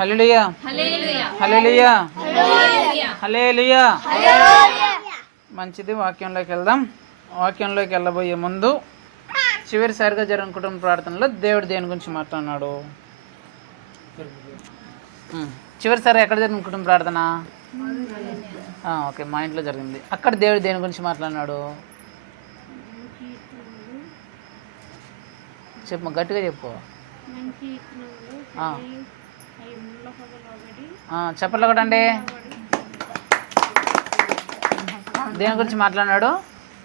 హల్లెలూయా హల్లెలూయా హల్లెలూయా. మంచిది, వాక్యంలోకి వెళ్దాం. వాక్యంలోకి వెళ్ళబోయే ముందు చివరిసారిగా జరిగిన కుటుంబ ప్రార్థనలో దేవుడు దేని గురించి మాట్లాడినాడు? చివరిసారి ఎక్కడ జరిగిన కుటుంబ ప్రార్థన? ఓకే, మా ఇంట్లో జరిగింది. అక్కడ దేవుడు దేని గురించి మాట్లాడినాడు? చెప్పు, గట్టిగా చెప్పు. చెప్పట్లు ఒకటండి. దేని గురించి మాట్లాడినాడు?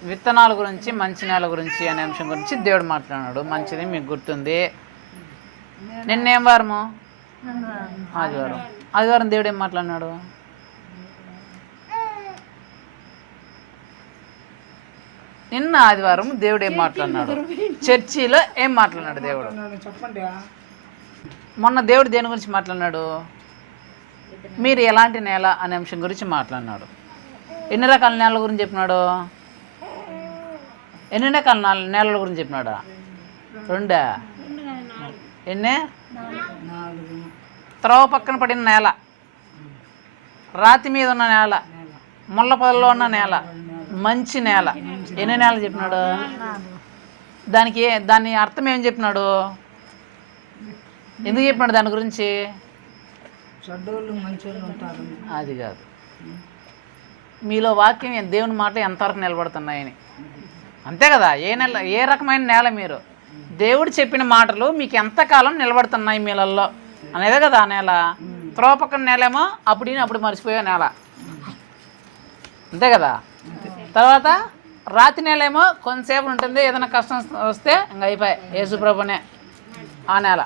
విత్తనాల గురించి, మంచి నేల గురించి అనే అంశం గురించి దేవుడు మాట్లాడినాడు. మంచిది, మీకు గుర్తుంది. నిన్నేం వారము? ఆదివారం. ఆదివారం దేవుడు ఏం మాట్లాడినాడు? నిన్న ఆదివారం దేవుడు ఏం మాట్లాడినాడు? చర్చిలో ఏం మాట్లాడినాడు దేవుడు? మొన్న దేవుడు దేని గురించి మాట్లాడినాడు? మీరు ఎలాంటి నేల అనే అంశం గురించి మాట్లాడినాడు. ఎన్ని రకాల నేలల గురించి చెప్పినాడు? ఎన్ని రకాల నేలల గురించి చెప్పినాడా? రెండా? ఎన్నే? త్రోవ పక్కన పడిన నేల, రాతి మీద ఉన్న నేల, ముళ్ళ పొదల్లో ఉన్న నేల, మంచి నేల. ఎన్ని నేలలు చెప్పినాడు? దాని అర్థం ఏం చెప్పినాడు? ఎందుకు చెప్పినాడు దాని గురించి? అది కాదు, మీలో వాక్యం దేవుని మాట ఎంతవరకు నిలబడుతున్నాయని. అంతే కదా? ఏ రకమైన నేల మీరు? దేవుడు చెప్పిన మాటలు మీకు ఎంతకాలం నిలబడుతున్నాయి మీలల్లో అనేదే కదా ఆ నేల. త్రోవ పక్కన నేలేమో అప్పుడు మర్చిపోయే నేల, అంతే కదా? తర్వాత రాతి నేలేమో కొంతసేపు ఉంటుంది, ఏదైనా కష్టం వస్తే ఇంకా అయిపోయి యేసుప్రభునే ఆ నేల.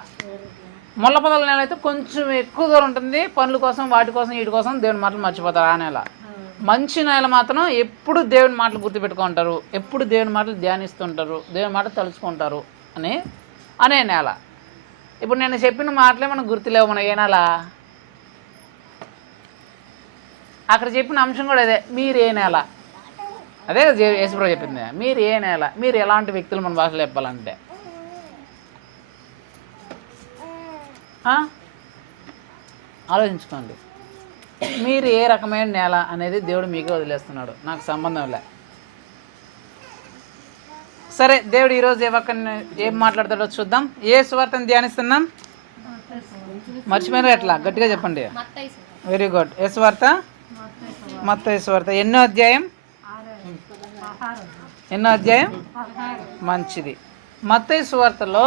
ముళ్ళ పొదల నేల అయితే కొంచెం ఎక్కువ దూరం ఉంటుంది, పనుల కోసం, వాటి కోసం, వీటి కోసం దేవుని మాటలు మర్చిపోతారు ఆ నేల. మంచి నేల మాత్రం ఎప్పుడు దేవుని మాటలు గుర్తుపెట్టుకుంటారు, ఎప్పుడు దేవుని మాటలు ధ్యానిస్తుంటారు, దేవుని మాటలు తలుచుకుంటారు అనే నేల. ఇప్పుడు నేను చెప్పిన మాటలే మనకు గుర్తులేవు. మనకి ఏ నేల? అక్కడ చెప్పిన అంశం కూడా అదే, మీరు ఏ నేల. అదే యేసుప్రభు చెప్పింది, మీరు ఏ నేల, మీరు ఎలాంటి వ్యక్తులు మన భాషలో చెప్పాలంటే. ఆలోచించుకోండి, మీరు ఏ రకమైన నేల అనేది దేవుడు మీకే వదిలేస్తున్నాడు, నాకు సంబంధం లే. సరే, దేవుడు ఈరోజు ఏం మాట్లాడతాడో చూద్దాం. ఏ సువార్తను ధ్యానిస్తున్నాం? మర్చిపోయినారు ఎట్లా? గట్టిగా చెప్పండి. Very good. ఏ సువార్త? మత్తయి సువార్త. ఎన్నో అధ్యాయం? మంచిది. మత్తయి సువార్తలో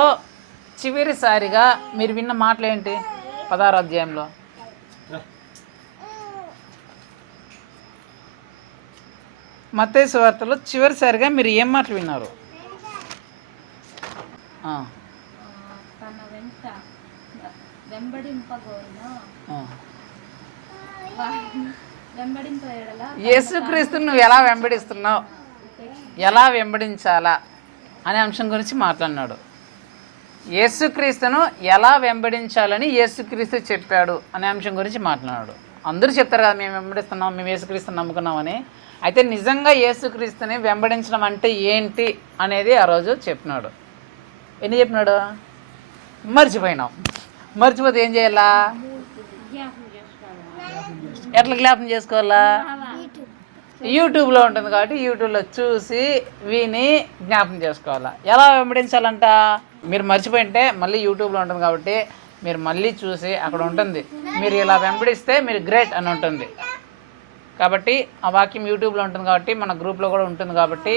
చివరిసారిగా మీరు విన్న మాటలు ఏంటి? 16వ అధ్యాయంలో మత్తయి సువార్తలో చివరిసారిగా మీరు ఏం మాటలు విన్నారు? యేసుక్రీస్తుని నువ్వు ఎలా వెంబడిస్తున్నావు, ఎలా వెంబడించాలా అనే అంశం గురించి మాట్లాడినాడు. యేసుక్రీస్తును ఎలా వెంబడించాలని యేసుక్రీస్తు చెప్పాడు అనే అంశం గురించి మాట్లాడాడు. అందరూ చెప్తారు కదా, మేము వెంబడిస్తున్నాం, మేము యేసుక్రీస్తుని నమ్ముకున్నామని. అయితే నిజంగా యేసుక్రీస్తుని వెంబడించడం అంటే ఏంటి అనేది ఆ రోజు చెప్పినాడు. ఎన్ని చెప్పినాడు? మర్చిపోయినాం. మర్చిపోతే ఏం చేయాలా? ఎట్లా జ్ఞాపకం చేసుకోవాలా? యూట్యూబ్లో ఉంటుంది కాబట్టి యూట్యూబ్లో చూసి విని జ్ఞాపకం చేసుకోవాలా. ఎలా వెంబడించాలంట? మీరు మర్చిపోయింటే మళ్ళీ యూట్యూబ్లో ఉంటుంది కాబట్టి మీరు మళ్ళీ చూసి అక్కడ ఉంటుంది, మీరు ఇలా వెంబడిస్తే మీరు గ్రేట్ అని ఉంటుంది. కాబట్టి ఆ వాక్యం యూట్యూబ్లో ఉంటుంది కాబట్టి మన గ్రూప్లో కూడా ఉంటుంది కాబట్టి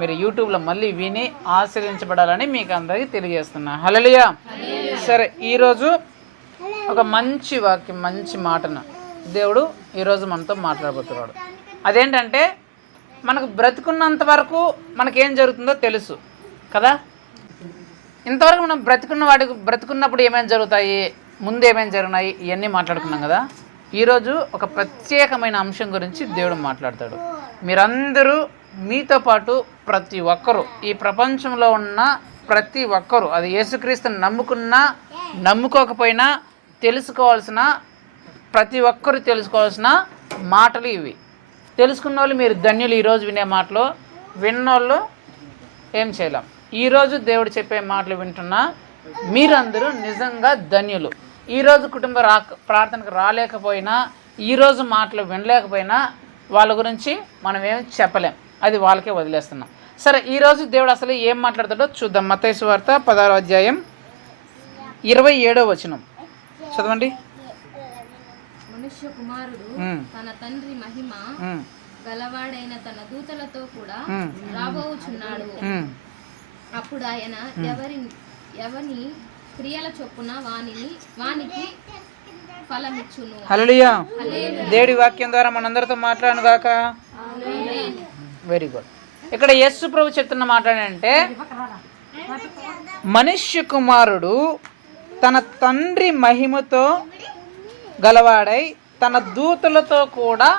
మీరు యూట్యూబ్లో మళ్ళీ విని ఆశీర్వదించబడాలని మీకు అందరికీ తెలియజేస్తున్నా. హల్లెలూయా. సరే, ఈరోజు ఒక మంచి వాక్యం, మంచి మాటను దేవుడు ఈరోజు మనతో మాట్లాడబోతున్నాడు. అదేంటంటే, మనకు బ్రతుకున్నంత వరకు మనకేం జరుగుతుందో తెలుసు కదా. ఇంతవరకు మనం బ్రతుకున్నప్పుడు ఏమేమి జరుగుతాయి, ముందు ఏమేమి జరిగినాయి, ఇవన్నీ మాట్లాడుకున్నాం కదా. ఈరోజు ఒక ప్రత్యేకమైన అంశం గురించి దేవుడు మాట్లాడతాడు. మీరందరూ, మీతో పాటు ప్రతి ఒక్కరూ, ఈ ప్రపంచంలో ఉన్న ప్రతి ఒక్కరూ, అది యేసుక్రీస్తుని నమ్ముకున్నా నమ్ముకోకపోయినా తెలుసుకోవాల్సిన, ప్రతి ఒక్కరు తెలుసుకోవాల్సిన మాటలు ఇవి. తెలుసుకున్న వాళ్ళు మీరు ధన్యులు. ఈరోజు వినే మాటలు విన్నోళ్ళు ఏం చేయలేం. ఈరోజు దేవుడు చెప్పే మాటలు వింటున్నా మీరందరూ నిజంగా ధన్యులు. ఈరోజు కుటుంబ ప్రార్థనకు రాలేకపోయినా, ఈరోజు మాటలు వినలేకపోయినా వాళ్ళ గురించి మనం ఏం చెప్పలేం, అది వాళ్ళకే వదిలేస్తున్నాం. సరే, ఈరోజు దేవుడు అసలు ఏం మాట్లాడతాడో చూద్దాం. మత్తయి సువార్త 16వ అధ్యాయం 27వ వచనం చదవండి. మనుష్య కుమారుడు తన తండ్రి మహిమ గలవాడైన తన దూతలతో కూడా రాబోచున్నాడు. అప్పుడు ఆయన ఎవని క్రియల చొప్పున వానికి ఫలమిచ్చును. హల్లెలూయా. దేవుడి వాక్యం ద్వారా మనందరితో మాట్లాడను గాక. Very good. ఇక్కడ యేసు ప్రభు చెప్తున్న మాట ఏంటంటే, మనుష్య కుమారుడు తన తండ్రి మహిమతో గలవాడై తన దూతలతో కూడా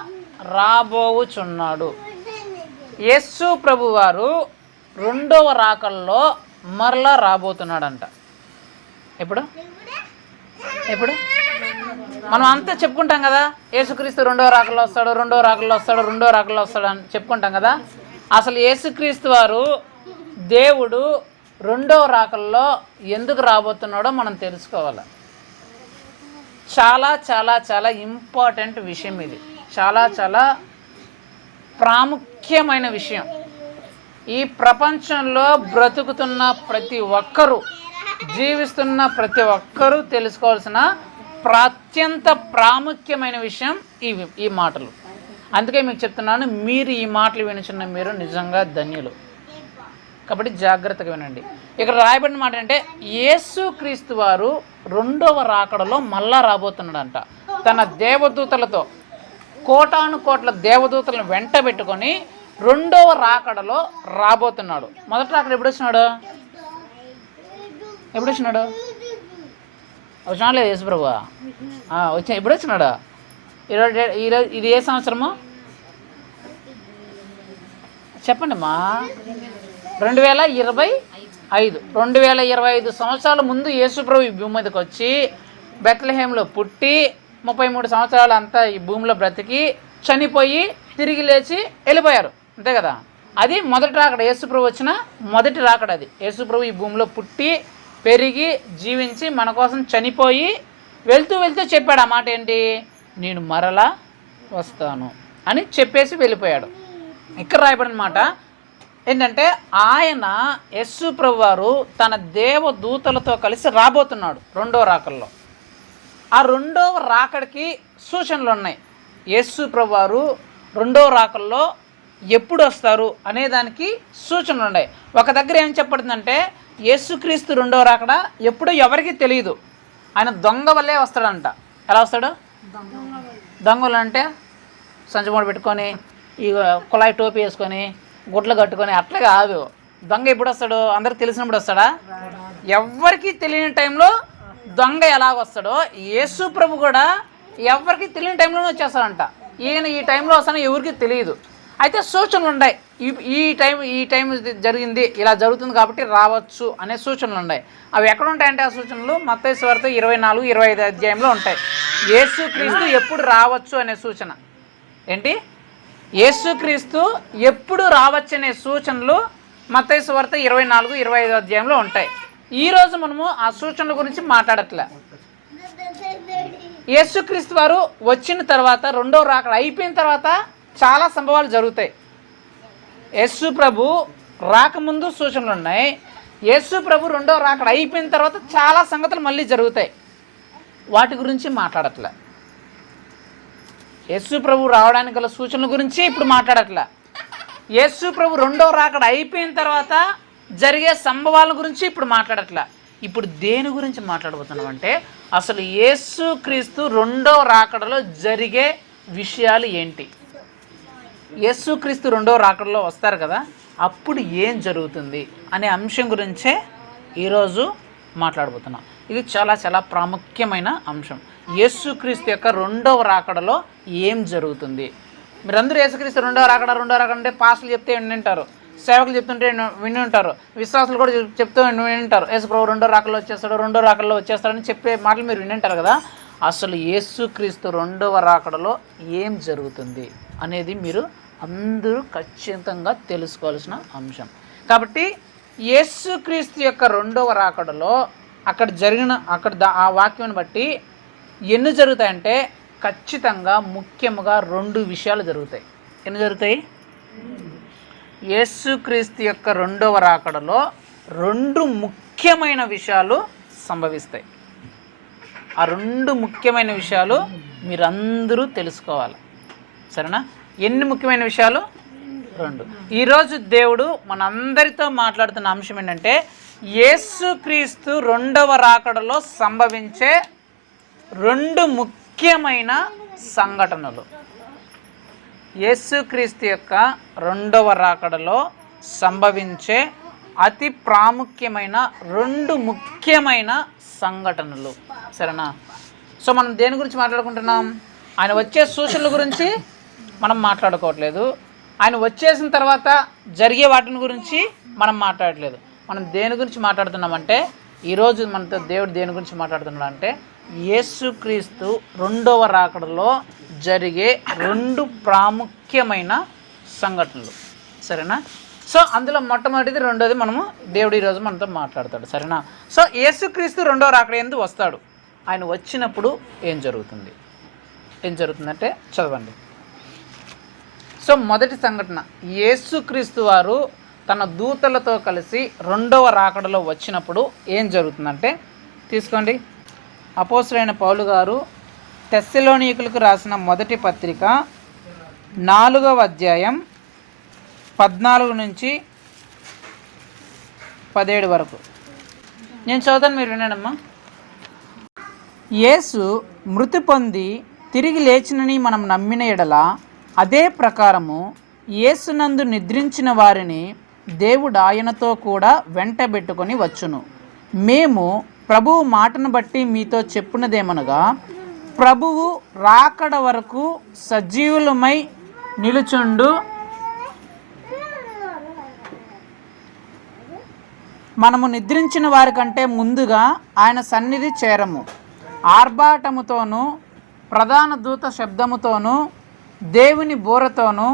రాబోచున్నాడు. యేసు ప్రభు వారు రెండవ రాకల్లో మరలా రాబోతున్నాడంట. ఎప్పుడు మనం అంతా చెప్పుకుంటాం కదా, యేసుక్రీస్తు రెండవ రాకల్లో వస్తాడు అని చెప్పుకుంటాం కదా. అసలు యేసుక్రీస్తు వారు దేవుడు రెండవ రాకల్లో ఎందుకు రాబోతున్నాడో మనం తెలుసుకోవాలి. చాలా చాలా చాలా ఇంపార్టెంట్ విషయం ఇది, చాలా చాలా ప్రాముఖ్యమైన విషయం. ఈ ప్రపంచంలో బ్రతుకుతున్న ప్రతి ఒక్కరూ, జీవిస్తున్న ప్రతి ఒక్కరూ తెలుసుకోవాల్సిన అత్యంత ప్రాముఖ్యమైన విషయం ఈ మాటలు. అందుకే మీకు చెప్తున్నాను, మీరు ఈ మాటలు వినుచున్న మీరు నిజంగా ధన్యులు. కాబట్టి జాగ్రత్తగా వినండి. ఇక్కడ రాయబడిన మాట అంటే, యేసుక్రీస్తు వారు రెండవ రాకడలో మళ్ళా రాబోతున్నాడంట. తన దేవదూతలతో, కోటాను కోట్ల దేవదూతలను వెంట పెట్టుకొని రెండవ రాకడలో రాబోతున్నాడు. మొదటి రాకడ ఎప్పుడు వచ్చినాడు? వచ్చినాడు లేదు యేసుప్రభు ఎప్పుడు వచ్చినాడు? ఈరోజు ఇది ఏ సంవత్సరము చెప్పండి మా? 2025. 2025 సంవత్సరాల ముందు యేసుప్రభు ఈ భూమి మీదకి వచ్చి బెత్లెహేంలో పుట్టి 33 సంవత్సరాలు అంతా ఈ భూమిలో బ్రతికి చనిపోయి తిరిగి లేచి వెళ్ళిపోయారు, అంతే కదా. అది మొదటి రాకడ, యేసుప్రభు వచ్చిన మొదటి రాకడ అది. యేసుప్రభు ఈ భూమిలో పుట్టి పెరిగి జీవించి మన కోసం చనిపోయి వెళ్తూ చెప్పాడు ఆ మాట ఏంటి? నేను మరలా వస్తాను అని చెప్పేసి వెళ్ళిపోయాడు. ఇక్కడ రాయబడిన మాట ఏంటంటే, ఆయన యేసు ప్రభు వారు తన దేవదూతలతో కలిసి రాబోతున్నాడు రెండవ రాకల్లో. ఆ రెండవ రాకడికి సూచనలు ఉన్నాయి. యేసు ప్రభు వారు రెండవ రాకల్లో ఎప్పుడు వస్తారు అనే దానికి సూచనలు ఉన్నాయి. ఒక దగ్గర ఏం చెప్పబడుతుందంటే, యేసుక్రీస్తు రెండవ రాకడ ఎప్పుడో ఎవరికి తెలియదు. ఆయన దొంగ వల్లే వస్తాడంట. ఎలా వస్తాడు? దొంగలు అంటే సంచమూడ పెట్టుకొని, ఈ కుళాయి టోపీ వేసుకొని, గుడ్లు కట్టుకొని అట్లా కాదు. దొంగ ఎప్పుడు వస్తాడు? అందరికి తెలిసినప్పుడు వస్తాడా? ఎవరికి తెలియని టైంలో దొంగ ఎలాగొస్తాడో యేసు ప్రభు కూడా ఎవరికి తెలియని టైంలోనే వచ్చేస్తాడంట. ఈయన ఈ టైంలో వస్తానో ఎవరికి తెలియదు. అయితే సూచనలు ఉన్నాయి. ఈ టైం జరిగింది, ఇలా జరుగుతుంది కాబట్టి రావచ్చు అనే సూచనలు ఉన్నాయి. అవి ఎక్కడ ఉంటాయంటే ఆ సూచనలు మత్తయి సువార్త 24-25 అధ్యాయంలో ఉంటాయి. యేసుక్రీస్తు ఎప్పుడు రావచ్చు అనే సూచన ఏంటి? యేసుక్రీస్తు ఎప్పుడు రావచ్చు అనే సూచనలు మత్తయి సువార్త 24-25 అధ్యాయంలో ఉంటాయి. ఈరోజు మనము ఆ సూచనల గురించి మాట్లాడట్లే. యేసుక్రీస్తు వారు వచ్చిన తర్వాత, రెండో రాకడ అయిపోయిన తర్వాత చాలా సంభవాలు జరుగుతాయి. యేసు ప్రభు రాకముందు సూచనలు ఉన్నాయి. యేసు ప్రభు రెండో రాకడ అయిపోయిన తర్వాత చాలా సంగతులు మళ్ళీ జరుగుతాయి. వాటి గురించి మాట్లాడట్లే. యేసు ప్రభు రావడానికి గల సూచనల గురించి ఇప్పుడు మాట్లాడట్లే. యేసు ప్రభు రెండో రాకడ అయిపోయిన తర్వాత జరిగే సంభవాల గురించి ఇప్పుడు మాట్లాడట్లే. ఇప్పుడు దేని గురించి మాట్లాడబోతున్నాం అంటే, అసలు యేసుక్రీస్తు రెండో రాకడలో జరిగే విషయాలు ఏంటి? యేసుక్రీస్తు రెండో రాకడలో వస్తారు కదా, అప్పుడు ఏం జరుగుతుంది అనే అంశం గురించే ఈరోజు మాట్లాడబోతున్నాం. ఇది చాలా చాలా ప్రాముఖ్యమైన అంశం. యేసుక్రీస్తు యొక్క రెండవ రాకడలో ఏం జరుగుతుంది? మీరందరూ యేసుక్రీస్తు రెండవ రాకడ అంటే పాస్టర్లు చెప్తే వింటారు, సేవకులు చెప్తుంటే విని ఉంటారు, విశ్వాసులు కూడా చెప్తూ విని ఉంటారు. యేసుప్రభు రెండో రాకడలో వచ్చేస్తాడని చెప్పే మాటలు మీరు వింటారు కదా. అసలు యేసుక్రీస్తు రెండవ రాకడలో ఏం జరుగుతుంది అనేది మీరు అందరూ ఖచ్చితంగా తెలుసుకోవాల్సిన అంశం. కాబట్టి యేసుక్రీస్తు యొక్క రెండవ రాకడలో అక్కడ జరిగిన ఆ వాక్యాన్ని బట్టి ఎన్ని జరుగుతాయంటే ఖచ్చితంగా ముఖ్యముగా 2 విషయాలు జరుగుతాయి. ఎన్ని జరుగుతాయి? యేసుక్రీస్తు యొక్క రెండవ రాకడలో 2 ముఖ్యమైన విషయాలు సంభవిస్తాయి. ఆ 2 ముఖ్యమైన విషయాలు మీరందరూ తెలుసుకోవాలి. సరేనా? ఎన్ని ముఖ్యమైన విషయాలు? 2. ఈరోజు దేవుడు మనందరితో మాట్లాడుతున్న అంశం ఏంటంటే యేసుక్రీస్తు రెండవ రాకడలో సంభవించే 2 ముఖ్యమైన సంఘటనలు. యేసుక్రీస్తు యొక్క రెండవ రాకడలో సంభవించే అతి ప్రాముఖ్యమైన 2 ముఖ్యమైన సంఘటనలు. సరేనా? సో మనం దేని గురించి మాట్లాడుకుంటున్నాం? ఆయన వచ్చే సూచనల గురించి మనం మాట్లాడుకోవట్లేదు. ఆయన వచ్చేసిన తర్వాత జరిగే వాటిని గురించి మనం మాట్లాడట్లేదు. మనం దేని గురించి మాట్లాడుతున్నామంటే ఈరోజు మనతో దేవుడు దేని గురించి మాట్లాడుతున్నాడు అంటే యేసుక్రీస్తు రెండవ రాకడలో జరిగే 2 ప్రాముఖ్యమైన సంఘటనలు. సరేనా? సో అందులో మొట్టమొదటిది, రెండోది మనము దేవుడు ఈరోజు మనతో మాట్లాడతాడు. సరేనా? సో యేసుక్రీస్తు రెండవ రాకడ ఎందుకు వస్తాడు? ఆయన వచ్చినప్పుడు ఏం జరుగుతుందంటే చదవండి. సో మొదటి సంఘటన, యేసుక్రీస్తు వారు తన దూతలతో కలిసి రెండవ రాకడలో వచ్చినప్పుడు ఏం జరుగుతుందంటే తీసుకోండి. అపోస్తలుడైన పౌలు గారు తెస్సలోనికీయులకు రాసిన మొదటి పత్రిక 4వ అధ్యాయం 14 నుంచి 17 వరకు నేను చదువుతాను, మీరు వినండమ్మా. యేసు మృతి పొంది తిరిగి లేచినని మనం నమ్మిన ఎడల అదే ప్రకారము యేసునందు నిద్రించిన వారిని దేవుడు ఆయనతో కూడా వెంటబెట్టుకొని వచ్చును. మేము ప్రభువు మాటను బట్టి మీతో చెప్పున్నదేమనగా ప్రభువు రాకడ వరకు సజీవులమై నిలుచుండు మనము నిద్రించిన వారి కంటే ముందుగా ఆయన సన్నిధి చేరము. ఆర్భాటముతోనూ ప్రధాన దూత శబ్దముతోనూ దేవుని బూరతోనూ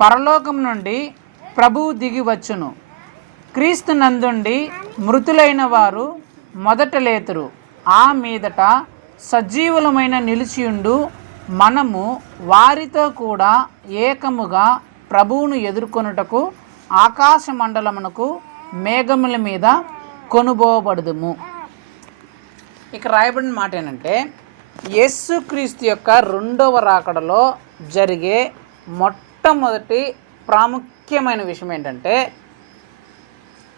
పరలోకం నుండి ప్రభువు దిగి వచ్చును. క్రీస్తు నందుండి మృతులైన వారు మొదట లేతురు. ఆ మీదట సజీవులమైన నిలిచియుండు మనము వారితో కూడా ఏకముగా ప్రభువును ఎదుర్కొనుటకు ఆకాశ మండలమునకు మేఘముల మీద కొనుబోబడుదుము. ఇక రాయబడిన మాట ఏంటంటే యేసుక్రీస్తు యొక్క రెండవ రాకడలో జరిగే మొట్టమొదటి ప్రాముఖ్యమైన విషయం ఏంటంటే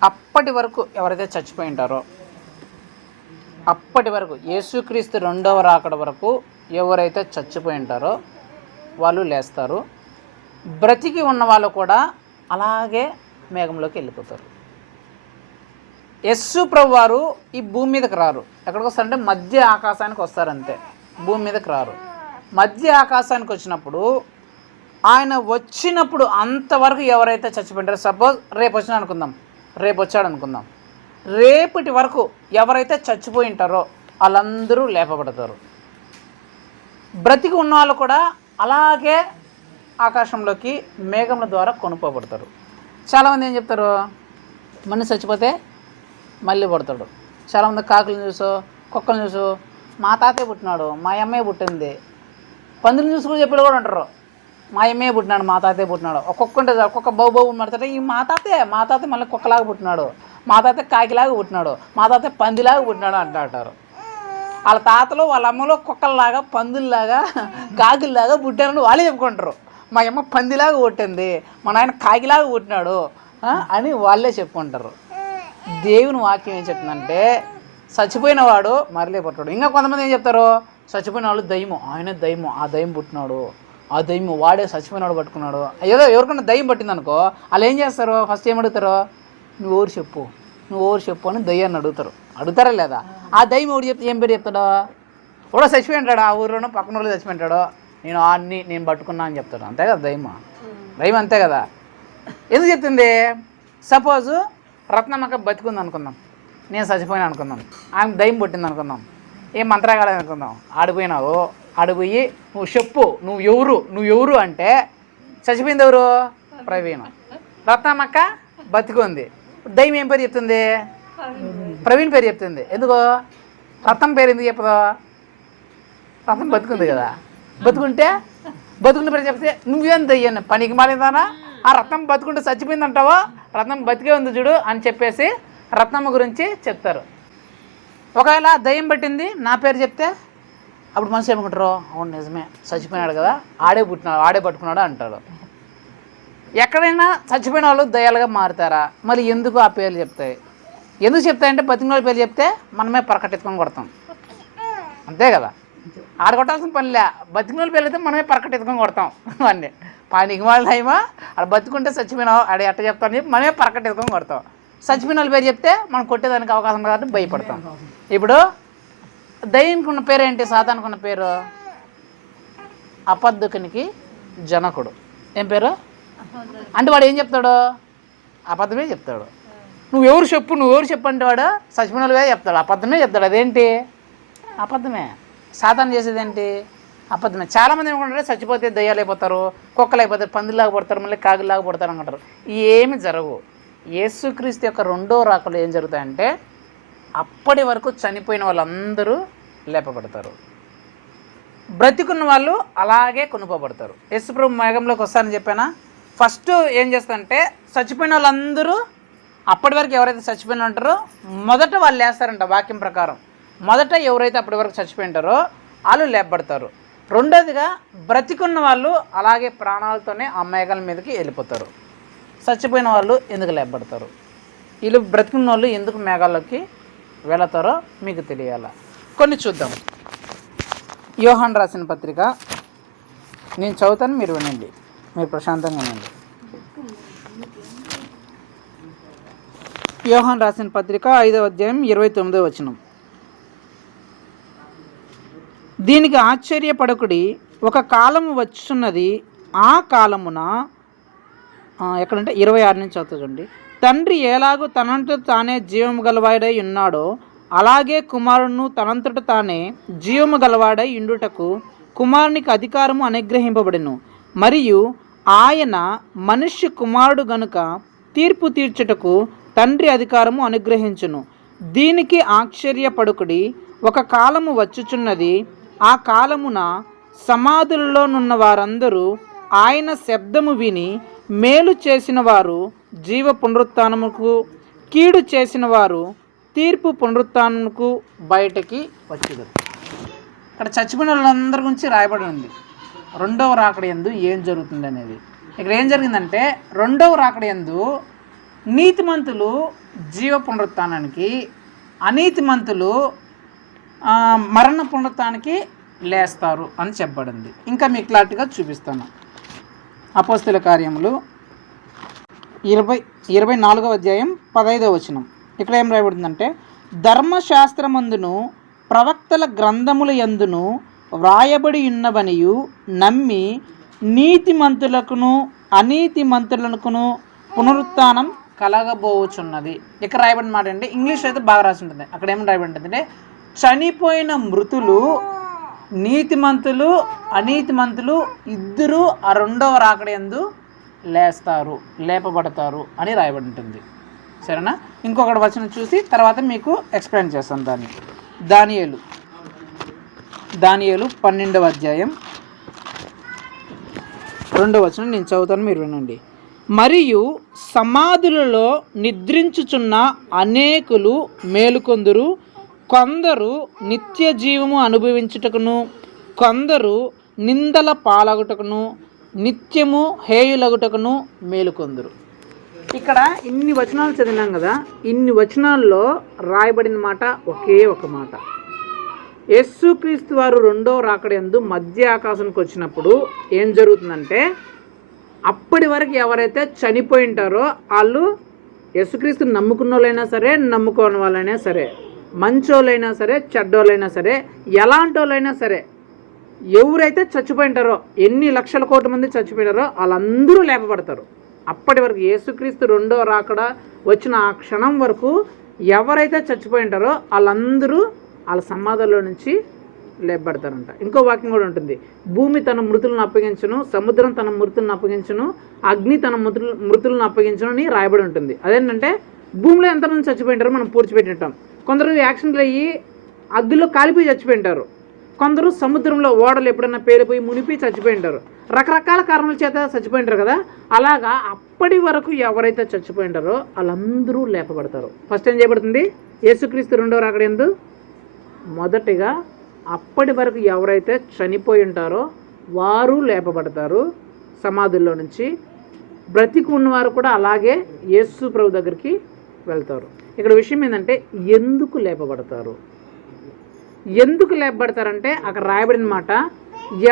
అప్పటి వరకు ఎవరైతే చచ్చిపోయి ఉంటారో, అప్పటి వరకు యేసుక్రీస్తు రెండవ రాకడ వరకు ఎవరైతే చచ్చిపోయి ఉంటారో వాళ్ళు లేస్తారు. బ్రతికి ఉన్న వాళ్ళు కూడా అలాగే మేఘంలోకి వెళ్ళిపోతారు. యేసు ప్రభు వారు ఈ భూమి మీదకి రారు. ఎక్కడికి వస్తారంటే మధ్య ఆకాశానికి వస్తారంతే, భూమి మీదకి రారు. మధ్య ఆకాశానికి వచ్చినప్పుడు ఆయన వచ్చినప్పుడు అంతవరకు ఎవరైతే చచ్చిపోయింటారో, సపోజ్ రేపు వచ్చాడు అనుకుందాం, రేపటి వరకు ఎవరైతే చచ్చిపోయి ఉంటారో వాళ్ళందరూ లేపబడతారు. బ్రతికి ఉన్న వాళ్ళు కూడా అలాగే ఆకాశంలోకి మేఘముల ద్వారా కొనుక్కోబడతారు. చాలామంది ఏం చెప్తారు, మనిషి చచ్చిపోతే మళ్ళీ పుడతాడు. చాలామంది కాకులను చూసో కుక్కలను చూసో మా తాతే పుట్టినాడు, మా అమ్మే పుట్టింది, పందులను చూసి కూడా చెప్పాడు కూడా అంటారు, మా అమ్మే పుట్టినాడు, మా తాతే పుట్టినాడు. ఒక్కొక్క ఉంటుంది, ఒక్కొక్క బాబు మాడతాడు, ఈ మా తాతే మళ్ళీ కుక్కలాగా పుట్టినాడు, మా తాత కాకిలాగా పుట్టినాడు, మా తాత పందిలాగా పుట్టినాడు అంటారు. వాళ్ళ తాతలు వాళ్ళ అమ్మలో కుక్కల్లాగా పందుల్లాగా కాకుల్లాగా పుట్టారని వాళ్ళే చెప్పుకుంటారు. మా అమ్మ పందిలాగా పుట్టింది, మా నాయన కాకిలాగా పుట్టినాడు అని వాళ్ళే చెప్పుకుంటారు. దేవుని వాక్యం ఏం చెప్తుందంటే చచ్చిపోయిన వాడు మరలే పుట్టాడు. ఇంకా కొంతమంది ఏం చెప్తారు, చచ్చిపోయిన వాళ్ళు దయ్యము, ఆయన దయ్యము, ఆ దయ్యం పుట్టినాడు, ఆ దయ్యము వాడే చచ్చిపోయినాడు పట్టుకున్నాడు. ఏదో ఎవరికైనా దయ్యం పట్టిందనుకో వాళ్ళు ఏం చేస్తారు, ఫస్ట్ ఏం అడుగుతారు, నువ్వు ఊరు చెప్పు అని దయ్యాన్ని అడుగుతారా లేదా? ఆ దయ్యం ఎవడు చెప్తే ఏం పేరు చెప్తాడో, ఎవడో చచ్చిపోయి ఉంటాడు, ఆ ఊరిలోనో పక్కన వాళ్ళు చచ్చిపోయి ఉంటాడో, నేను పట్టుకున్నా అని చెప్తాడు. అంతే కదా దయ్యం అంతే కదా. ఎందుకు చెప్తుంది? సపోజు రత్నమ్మక బతికుంది అనుకుందాం, నేను చచ్చిపోయినా అనుకుందాం, ఆమె దయ్యం పుట్టింది అనుకుందాం, ఏం మంత్రాగాలేదు అనుకుందాం, ఆడిపోయినావు, ఆడిపోయి నువ్వు చెప్పు నువ్వు ఎవరు అంటే చచ్చిపోయింది ఎవరు? ప్రవీణ. రత్నమ్మక్క బతికుంది, దయ్యం ఏం పేరు చెప్తుంది? ప్రవీణ్ పేరు చెప్తుంది. ఎందుకో? రత్నం పేరు ఎందుకు చెప్పదు? రత్నం బతుకుంది కదా, బతుకున్న పేరు చెప్తే నువ్వేం దయ్యాను పనికి మారిందానా, ఆ రత్నం బతుకుంటే చచ్చిపోయింది అంటావా, రత్నం బతికే ఉంది చూడు అని చెప్పేసి రత్నమ్మ గురించి చెప్తారు. ఒకవేళ దయ్యం పట్టింది నా పేరు చెప్తే అప్పుడు మనిషి ఏమనుకుంటారు, అవును నిజమే చచ్చిపోయినాడు కదా, ఆడే పట్టుకున్నాడు అంటారు. ఎక్కడైనా చచ్చిపోయిన వాళ్ళు దయ్యాలుగా మారుతారా? మరి ఎందుకు ఆ పేర్లు చెప్తాయి? ఎందుకు చెప్తాయంటే బతికిన వాళ్ళ పేరు చెప్తే మనమే పరకట్టెత్తుకొని కొడతాం, అంతే కదా. ఆడ కొట్టాల్సిన పనిలే, బతికిన వాళ్ళ పేర్లు అయితే మనమే పరకట్టెత్తుకొని కొడతాం. అన్నీ పనికి వాళ్ళ టైమా ఆడ బతుకుంటే చచ్చిపోయినావు ఆడ ఎట్ట చెప్తామని చెప్పి మనమే పరకట్టెత్తుకొని కొడతాం. చచ్చిపోయిన వాళ్ళ పేరు చెప్తే మనం కొట్టేదానికి అవకాశం కాబట్టి భయపడతాం. ఇప్పుడు దయ్యానికి ఉన్న పేరు ఏంటి? సాతానికి ఉన్న పేరు అబద్ధకునికి జనకుడు. ఏం పేరు అంటే వాడు ఏం చెప్తాడు? అబద్ధమే చెప్తాడు. నువ్వెవరు చెప్పు అంటే వాడు చచ్చిపోయిన వాళ్ళవే చెప్తాడు, అబద్ధమే చెప్తాడు. అదేంటి? అబద్ధమే. సాతాను చేసేది ఏంటి? అబద్ధమే. చాలామంది ఏమనుకుంటారు చచ్చిపోతే దయ్యాలు అయిపోతారు, కుక్కలు అయిపోతారు, పందులాగా పడతారు, మళ్ళీ కాగులాగా పడతారు అనుకుంటారు. ఏమి జరగవు. యేసుక్రీస్తు యొక్క రెండో రాకలో ఏం జరుగుతాయంటే అప్పటి వరకు చనిపోయిన వాళ్ళందరూ లేపబడతారు, బ్రతికున్న వాళ్ళు అలాగే కొనుక్కోబడతారు. యేసుప్రభు మేఘంలోకి వస్తారని చెప్పానా? ఫస్ట్ ఏం చేస్తారంటే చచ్చిపోయిన వాళ్ళందరూ అప్పటి వరకు ఎవరైతే చచ్చిపోయిన ఉంటారో మొదట వాళ్ళు లేస్తారంట. వాక్యం ప్రకారం మొదట ఎవరైతే అప్పటి వరకు చచ్చిపోయి ఉంటారో వాళ్ళు లేపబడతారు. రెండోదిగా బ్రతికున్న వాళ్ళు అలాగే ప్రాణాలతోనే ఆ మేఘాల మీదకి వెళ్ళిపోతారు. చచ్చిపోయిన వాళ్ళు ఎందుకు లేపబడతారు? వీళ్ళు బ్రతికున్న వాళ్ళు ఎందుకు మేఘాల్లోకి వెళతారో మీకు తెలియాల. కొన్ని చూద్దాం. యోహాను రాసిన పత్రిక నేను చదువుతాను, మీరు వినండి, మీరు ప్రశాంతంగా వినండి. యోహాను రాసిన పత్రిక 5వ అధ్యాయం 29వ వచనం. దీనికి ఆశ్చర్యపడకుడి, ఒక కాలము వచ్చున్నది, ఆ కాలమున ఎక్కడంటే 26 నుంచి చదువుతుంది. తండ్రి ఎలాగో తనంతట తానే జీవము గలవాడై ఉన్నాడో అలాగే కుమారుడును తనంతట తానే జీవము గలవాడై ఉండుటకు కుమారునికి అధికారము అనుగ్రహింపబడెను. మరియు ఆయన మనుష్య కుమారుడు గనుక తీర్పు తీర్చుటకు తండ్రి అధికారము అనుగ్రహించును. దీనికి ఆశ్చర్యపడుకుడి, ఒక కాలము వచ్చుచున్నది, ఆ కాలమున సమాధులలోనున్న వారందరూ ఆయన శబ్దము విని మేలు చేసిన వారు జీవ పునరుత్థానముకు, కీడు చేసిన వారు తీర్పు పునరుత్థానముకు బయటకి వచ్చుదు. ఇక్కడ చచ్చిపోయిన వాళ్ళందరి గురించి రాయబడి ఉంది. రెండవ రాకడ యందు ఏం జరుగుతుంది అనేది. ఇక్కడ ఏం జరిగిందంటే రెండవ రాకడ యందు నీతిమంతులు జీవ పునరుత్థానానికి, అనీతిమంతులు మరణ పునరుత్థానానికి లేస్తారు అని చెప్పబడింది. ఇంకా మీకు క్లారిటీగా చూపిస్తాను. అపోస్తల కార్యములు 24వ అధ్యాయం 15వ వచనం. ఇక్కడ ఏం రాయబడిందంటే ధర్మశాస్త్రమందును ప్రవక్తల గ్రంథముల యందును వ్రాయబడి ఉన్నవనియు నమ్మి నీతిమంతులకును అనీతిమంతులకును పునరుత్థానం కలగబోచున్నది. ఇక్కడ రాయబడిన మాట అంటే ఇంగ్లీష్ అయితే బాగా రాసి ఉంటుంది. అక్కడ ఏం రాయబడి ఉంటుందంటే చనిపోయిన మృతులు, నీతిమంతులు అనీతిమంతులు ఇద్దరూ ఆ రెండవ రాకడ యందు లేపబడతారు అని రాయబడి ఉంటుంది. సరేనా? ఇంకొకటి వచనం చూసి తర్వాత మీకు ఎక్స్ప్లెయిన్ చేస్తాను దాన్ని. దానియేలు 12వ అధ్యాయం 2వ వచనం నేను చదువుతాను, మీరు వినండి. మరియు సమాధులలో నిద్రించుచున్న అనేకులు మేలుకొందురు, కొందరు నిత్య జీవము అనుభవించుటకును, కొందరు నిందల పాలగుటకును, నిత్యము హేయులగుటకును మేలుకొందురు. ఇక్కడ ఇన్ని వచనాలు చదివినాం కదా, ఇన్ని వచనాల్లో రాయబడిన మాట ఒకే ఒక మాట. యేసుక్రీస్తు వారు రెండో రాకడ యందు మధ్య ఆకాశానికి వచ్చినప్పుడు ఏం జరుగుతుందంటే అప్పటి వరకు ఎవరైతే చనిపోయి ఉంటారో వాళ్ళు యేసుక్రీస్తుని నమ్ముకున్న వాళ్ళైనా సరే, నమ్ముకోని వాళ్ళైనా సరే, మంచోళ్ళైనా సరే, చెడ్డోళ్ళైనా సరే, ఎలాంటి వాళ్ళైనా సరే, ఎవరైతే చచ్చిపోయి ఉంటారో, ఎన్ని లక్షల కోట్ల మంది చచ్చిపోయినారో వాళ్ళందరూ లేపబడతారు. అప్పటి వరకు యేసుక్రీస్తు రెండో రాకడ వచ్చిన ఆ క్షణం వరకు ఎవరైతే చచ్చిపోయి ఉంటారో వాళ్ళందరూ వాళ్ళ సమాధుల్లో నుంచి లేపబడతారంట. ఇంకో వాక్యం కూడా ఉంటుంది, భూమి తన మృతులను అప్పగించును, సముద్రం తన మృతులను అప్పగించును, అగ్ని తన మృతులను అప్పగించును అని రాయబడి ఉంటుంది. అదేంటంటే భూమిలో ఎంతమంది చచ్చిపోయింటారో మనం పూడ్చిపెట్టింటాం, కొందరు యాక్సిడెంట్లు అయ్యి అగ్గిలో కాలిపోయి చచ్చిపోయి ఉంటారు. కొందరు సముద్రంలో ఓడలు ఎప్పుడన్నా పేలిపోయి మునిపి చచ్చిపోయి ఉంటారు. రకరకాల కారణాల చేత చచ్చిపోయి ఉంటారు కదా. అలాగా అప్పటి వరకు ఎవరైతే చచ్చిపోయి ఉంటారో వాళ్ళందరూ లేపబడతారు. ఫస్ట్ ఏం చేయబడుతుంది? యేసుక్రీస్తు రెండవ రాకడ మొదటిగా అప్పటి వరకు ఎవరైతే చనిపోయి ఉంటారో వారు లేపబడతారు సమాధుల్లో నుంచి. బ్రతికి ఉన్నవారు కూడా అలాగే యేసు ప్రభు దగ్గరికి వెళ్తారు. ఇక్కడ విషయం ఏంటంటే ఎందుకు లేపబడతారు? ఎందుకు లేపబడతారంటే అక్కడ రాయబడిన మాట,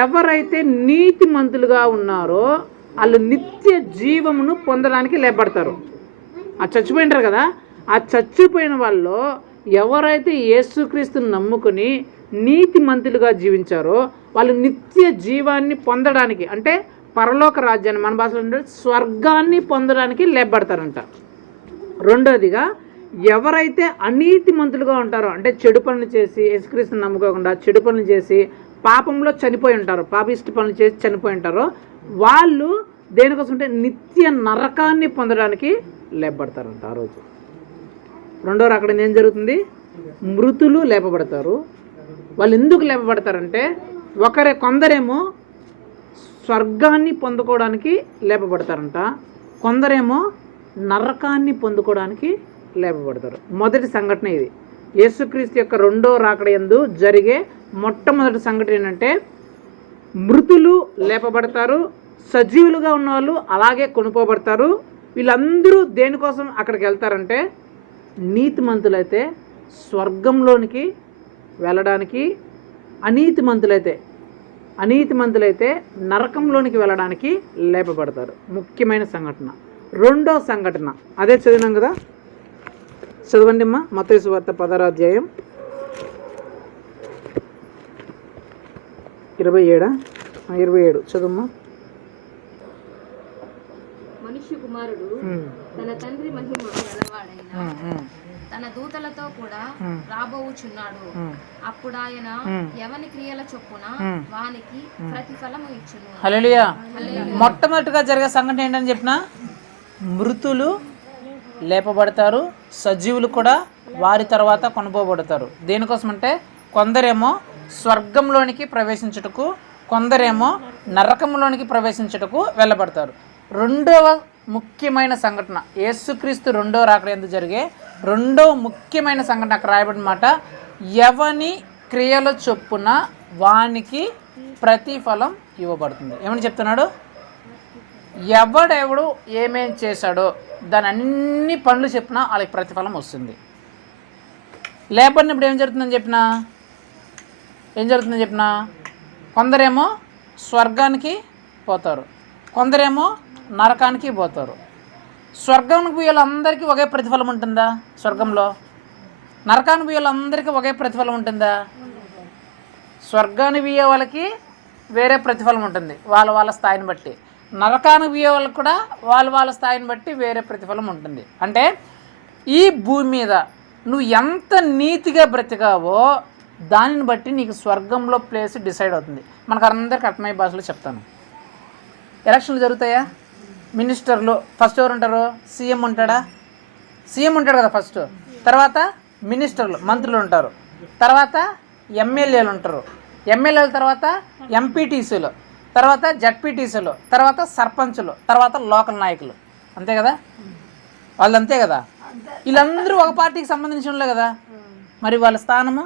ఎవరైతే నీతిమంతులుగా ఉన్నారో వాళ్ళు నిత్య జీవమును పొందడానికి లేపబడతారు. ఆ చచ్చిపోయినారు కదా, ఆ చచ్చిపోయిన వాళ్ళు ఎవరైతే యేసుక్రీస్తుని నమ్ముకుని నీతిమంతులుగా జీవించారో వాళ్ళు నిత్య జీవాన్ని పొందడానికి, అంటే పరలోక రాజ్యాన్ని, మన భాషలో అంటే స్వర్గాన్ని పొందడానికి లేపబడతారంట. రెండోదిగా ఎవరైతే అనీతిమంతులుగా ఉంటారో, అంటే చెడు పనులు చేసి యేసుక్రీస్తుని నమ్ముకోకుండా చెడు పనులు చేసి పాపంలో చనిపోయి ఉంటారో, పాపిష్టి పనులు చేసి చనిపోయి ఉంటారో వాళ్ళు దేనికోసం అంటే నిత్య నరకాన్ని పొందడానికి లేపబడతారంట. ఆ రోజు రెండో రాకడ ఏం జరుగుతుంది? మృతులు లేపబడతారు. వాళ్ళు ఎందుకు లేపబడతారంటే కొందరేమో స్వర్గాన్ని పొందుకోవడానికి లేపబడతారంట, కొందరేమో నరకాన్ని పొందుకోవడానికి లేపబడతారు. మొదటి సంఘటన ఇది. యేసుక్రీస్తు యొక్క రెండో రాకడ యందు జరిగే మొట్టమొదటి సంఘటన ఏంటంటే మృతులు లేపబడతారు, సజీవులుగా ఉన్నవాళ్ళు అలాగే కొనుక్కోబడతారు. వీళ్ళందరూ దేనికోసం అక్కడికి వెళ్తారంటే నీతిమంతులైతే స్వర్గంలోనికి వెళ్ళడానికి, అనీతిమంతులైతే నరకంలోనికి వెళ్ళడానికి లేపబడతారు. ముఖ్యమైన సంఘటన. రెండో సంఘటన అదే చదివినాం కదా, చదవండి అమ్మా. మత్తయి సువార్త 16వ అధ్యాయం 27 చదువమ్మా. మనుష్య కుమారుడు తన తండ్రి మహిమ గలవాడైన తన దూతలతో కూడా రాబోచున్నాడు. అప్పుడు ఆయన ఎవని క్రియల చొప్పున వానికి ప్రతిఫలము ఇచ్చును. హల్లెలూయా. మొట్టమొదటిగా జరిగే సంఘటన ఏంటని చెప్పిన, మృతులు లేపబడతారు, సజీవులు కూడా వారి తర్వాత కొనుక్కోబడతారు. దేనికోసం అంటే కొందరేమో స్వర్గంలోనికి ప్రవేశించుటకు, కొందరేమో నరకంలోనికి ప్రవేశించుటకు వెళ్ళబడతారు. రెండవ ముఖ్యమైన సంఘటన యేసుక్రీస్తు రెండో రాకడ యందు జరిగే రెండవ ముఖ్యమైన సంఘటన అక్కడ రాయబడిన మాట, ఎవని క్రియల చొప్పున వానికి ప్రతిఫలం ఇవ్వబడుతుంది. ఏమని చెప్తున్నాడు? ఎవడెవడు ఏమేం చేశాడో దాని అన్ని పనులు చెప్పినా వాళ్ళకి ప్రతిఫలం వస్తుంది. లేబడినప్పుడు ఏం జరుగుతుందని చెప్పినా కొందరేమో స్వర్గానికి పోతారు, కొందరేమో నరకానికి పోతారు. స్వర్గానికి పోయే వాళ్ళందరికీ ఒకే ప్రతిఫలం ఉంటుందా? స్వర్గంలో. నరకానికి పోయే వాళ్ళందరికీ ఒకే ప్రతిఫలం ఉంటుందా? స్వర్గానికి పోయే వాళ్ళకి వేరే ప్రతిఫలం ఉంటుంది వాళ్ళ స్థాయిని బట్టి, నరకానికి పోయే వాళ్ళకి కూడా వాళ్ళ స్థాయిని బట్టి వేరే ప్రతిఫలం ఉంటుంది. అంటే ఈ భూమి మీద నువ్వు ఎంత నీతిగా బ్రతికావో దానిని బట్టి నీకు స్వర్గంలో ప్లేస్ డిసైడ్ అవుతుంది. మనకు అందరికీ అర్థమయ్యే భాషలో చెప్తాను. ఎలక్షన్లు జరుగుతాయా? మినిస్టర్లు ఫస్ట్ ఎవరు ఉంటారు? సీఎం ఉంటాడా? సీఎం ఉంటాడు కదా ఫస్ట్. తర్వాత మినిస్టర్లు, మంత్రులు ఉంటారు. తర్వాత ఎమ్మెల్యేలు ఉంటారు. ఎమ్మెల్యేల తర్వాత ఎంపీటీసీలు, తర్వాత జడ్పీటీసీలు, తర్వాత సర్పంచులు, తర్వాత లోకల్ నాయకులు. అంతే కదా? వాళ్ళు అంతే కదా? వీళ్ళందరూ ఒక పార్టీకి సంబంధించిన వాళ్ళే కదా. మరి వాళ్ళ స్థానము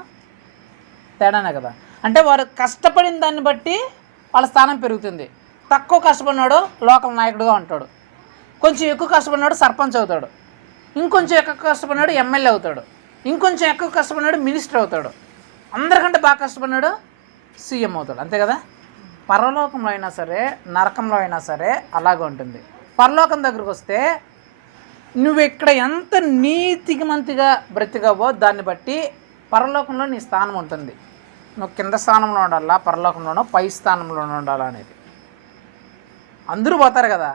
తేడానే కదా. అంటే వారు కష్టపడిన దాన్ని బట్టి వాళ్ళ స్థానం పెరుగుతుంది. తక్కువ కష్టపడినాడు లోకల్ నాయకుడుగా ఉంటాడు, కొంచెం ఎక్కువ కష్టపడినాడు సర్పంచ్ అవుతాడు, ఇంకొంచెం ఎక్కువ కష్టపడినాడు ఎమ్మెల్యే అవుతాడు, ఇంకొంచెం ఎక్కువ కష్టపడినాడు మినిస్టర్ అవుతాడు, అందరికంటే బాగా కష్టపడినాడు సీఎం అవుతాడు. అంతే కదా? పరలోకంలో అయినా సరే నరకంలో అయినా సరే అలాగే ఉంటుంది. పరలోకం దగ్గరకు వస్తే నువ్వు ఇక్కడ ఎంత నీతిమంతిగా బ్రతికావో దాన్ని బట్టి పరలోకంలో నీ స్థానం ఉంటుంది. నువ్వు కింద స్థానంలో ఉండాలా, పరలోకంలోనో పై స్థానంలోనూ ఉండాలా అనేది. అందరూ పోతారు కదా,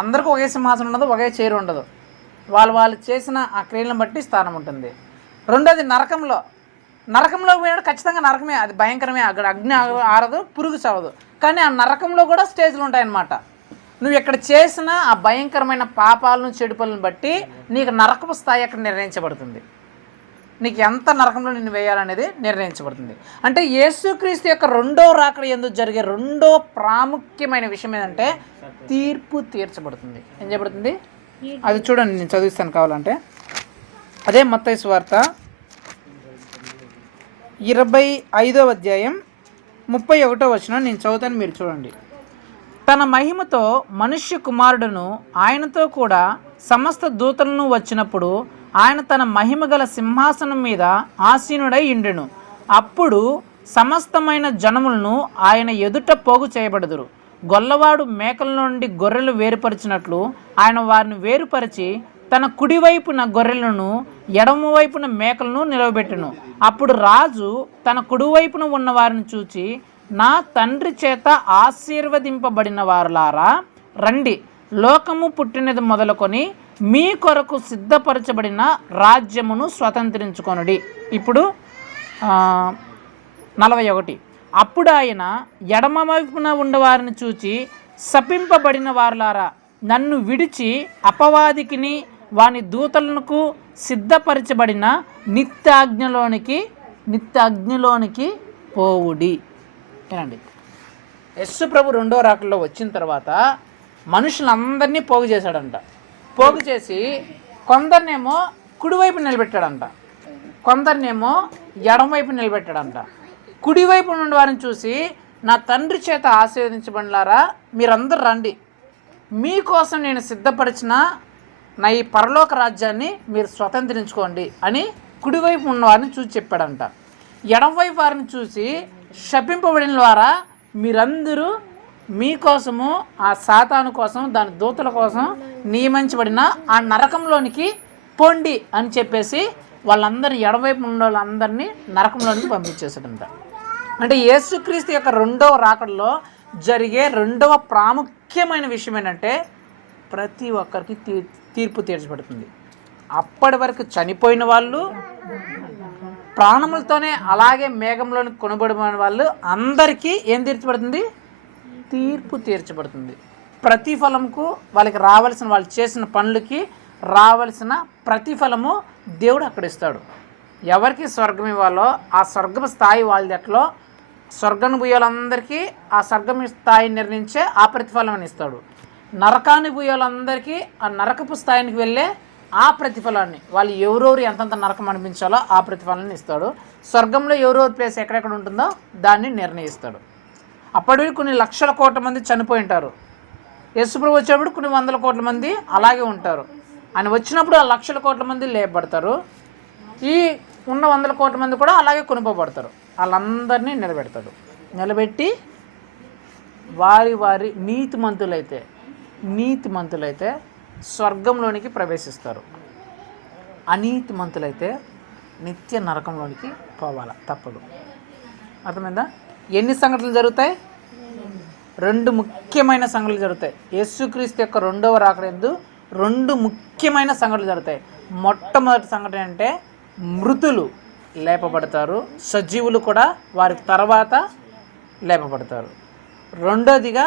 అందరికీ ఒకే సింహాసనం ఉండదు, ఒకే చైర్ ఉండదు. వాళ్ళు చేసిన ఆ క్రియలను బట్టి స్థానం ఉంటుంది. రెండోది నరకంలో పోయాడు ఖచ్చితంగా నరకమే, అది భయంకరమే. అక్కడ అగ్ని ఆరదు, పురుగు చావదు. కానీ ఆ నరకంలో కూడా స్టేజ్లు ఉంటాయన్నమాట. నువ్వు ఇక్కడ చేసిన ఆ భయంకరమైన పాపాలను చెడు పనులను బట్టి నీకు నరకపు స్థాయి అక్కడ నిర్ణయించబడుతుంది. నీకు ఎంత నరకంలో నిన్ను వేయాలనేది నిర్ణయించబడుతుంది. అంటే యేసుక్రీస్తు యొక్క రెండో రాకడ యందు జరిగే రెండో ప్రాముఖ్యమైన విషయం ఏంటంటే తీర్పు తీర్చబడుతుంది. ఏం చేయబడుతుంది అది చూడండి, నేను చదివిస్తాను కావాలంటే. అదే మత్తయి సువార్త 25వ అధ్యాయం 31వ వచనం నేను చదువుతాను, మీరు చూడండి. తన మహిమతో మనుష్య కుమారుడును ఆయనతో కూడా సమస్త దూతలను వచ్చినప్పుడు ఆయన తన మహిమ గల సింహాసనం మీద ఆసీనుడై ఇండెను. అప్పుడు సమస్తమైన జనములను ఆయన ఎదుట పోగు చేయబడుదురు. గొల్లవాడు మేకల నుండి గొర్రెలు వేరుపరిచినట్లు ఆయన వారిని వేరుపరిచి తన కుడివైపున గొర్రెలను ఎడమవైపున మేకలను నిలవబెట్టును. అప్పుడు రాజు తన కుడివైపున ఉన్న వారిని చూచి, నా తండ్రి చేత ఆశీర్వదింపబడిన వారులారా రండి, లోకము పుట్టినది మొదలుకొని మీ కొరకు సిద్ధపరచబడిన రాజ్యమును స్వతంత్రించుకొనుడి. ఇప్పుడు 41. అప్పుడు ఆయన ఎడమ వైపున ఉన్నవారిని చూచి, శపింపబడిన వారులారా నన్ను విడిచి అపవాదికిని వాని దూతలకు సిద్ధపరచబడిన నిత్యాగ్నిలోనికి పోవుడి. ఏనండి, యేసు ప్రభు రెండో రాకడలో వచ్చిన తర్వాత మనుషులందరినీ పోగు చేశాడంట. పోగు చేసి కొందరినేమో కుడివైపు నిలబెట్టాడంట, కొందరినేమో ఎడమవైపు నిలబెట్టాడంట. కుడివైపు నుండి వారిని చూసి, నా తండ్రి చేత ఆశీర్వదించబడినారా మీరందరూ రండి, మీకోసం నేను సిద్ధపరిచిన నా ఈ పరలోక రాజ్యాన్ని మీరు స్వతంత్రించుకోండి అని కుడివైపు ఉన్న వారిని చూసి చెప్పాడంట. ఎడమవైపు వారిని చూసి, శపింపబడిన వారా మీరందరూ మీకోసము ఆ సాతాను కోసం దాని దూతల కోసం నియమించబడిన ఆ నరకంలోనికి పోండి అని చెప్పేసి వాళ్ళందరినీ ఎడమవైపు ఉన్న వాళ్ళందరినీ నరకంలోనికి పంపించేసాడంట. అంటే యేసుక్రీస్తు యొక్క రెండవ రాకడలో జరిగే రెండవ ప్రాముఖ్యమైన విషయం ఏంటంటే ప్రతి ఒక్కరికి తీర్పు తీర్చబడుతుంది. అప్పటి వరకు చనిపోయిన వాళ్ళు, ప్రాణములతోనే అలాగే మేఘంలోనికి కొనబడిన వాళ్ళు అందరికీ ఏం తీర్చబడుతుంది? తీర్పు తీర్చబడుతుంది. ప్రతిఫలంకు వాళ్ళకి రావాల్సిన, వాళ్ళు చేసిన పనులకి రావాల్సిన ప్రతిఫలము దేవుడు అక్కడ ఇస్తాడు. ఎవరికి స్వర్గం ఇవ్వాలో ఆ స్వర్గపు స్థాయి వాళ్ళది ఎట్లో, స్వర్గాన్ని పోయేవాళ్ళందరికీ ఆ స్వర్గం స్థాయి నిర్ణయించే ఆ ప్రతిఫలం ఇస్తాడు. నరకాన్ని పోయేవాళ్ళందరికీ ఆ నరకపు స్థాయికి వెళ్ళే ఆ ప్రతిఫలాన్ని, వాళ్ళు ఎవరెవరు ఎంతంత నరకం అనిపించాలో ఆ ప్రతిఫలాన్ని ఇస్తాడు. స్వర్గంలో ఎవరెవరి ప్లేస్ ఎక్కడెక్కడ ఉంటుందో దాన్ని నిర్ణయిస్తాడు. అప్పటికి కొన్ని లక్షల కోట్ల మంది చనిపోయి ఉంటారు. యేసుప్రభు వచ్చేప్పుడు కొన్ని వందల కోట్ల మంది అలాగే ఉంటారు. ఆయన వచ్చినప్పుడు ఆ లక్షల కోట్ల మంది లేపబడతారు. ఈ ఉన్న వందల కోట్ల మంది కూడా అలాగే కొనుక్కోబడతారు. వాళ్ళందరినీ నిలబెడతాడు. నిలబెట్టి వారి నీతిమంతులైతే స్వర్గంలోనికి ప్రవేశిస్తారు. అనీతిమంతులైతే నిత్య నరకంలోనికి పోవాల తప్పదు. అర్థమైందా? ఎన్ని సంఘటనలు జరుగుతాయి? 2 ముఖ్యమైన సంఘటనలు జరుగుతాయి. యేసుక్రీస్తు యొక్క రెండవ రాకడందు 2 ముఖ్యమైన సంఘటనలు జరుగుతాయి. మొట్టమొదటి సంఘటన అంటే మృతులు లేపబడతారు, సజీవులు కూడా వారి తర్వాత లేపబడతారు. రెండోదిగా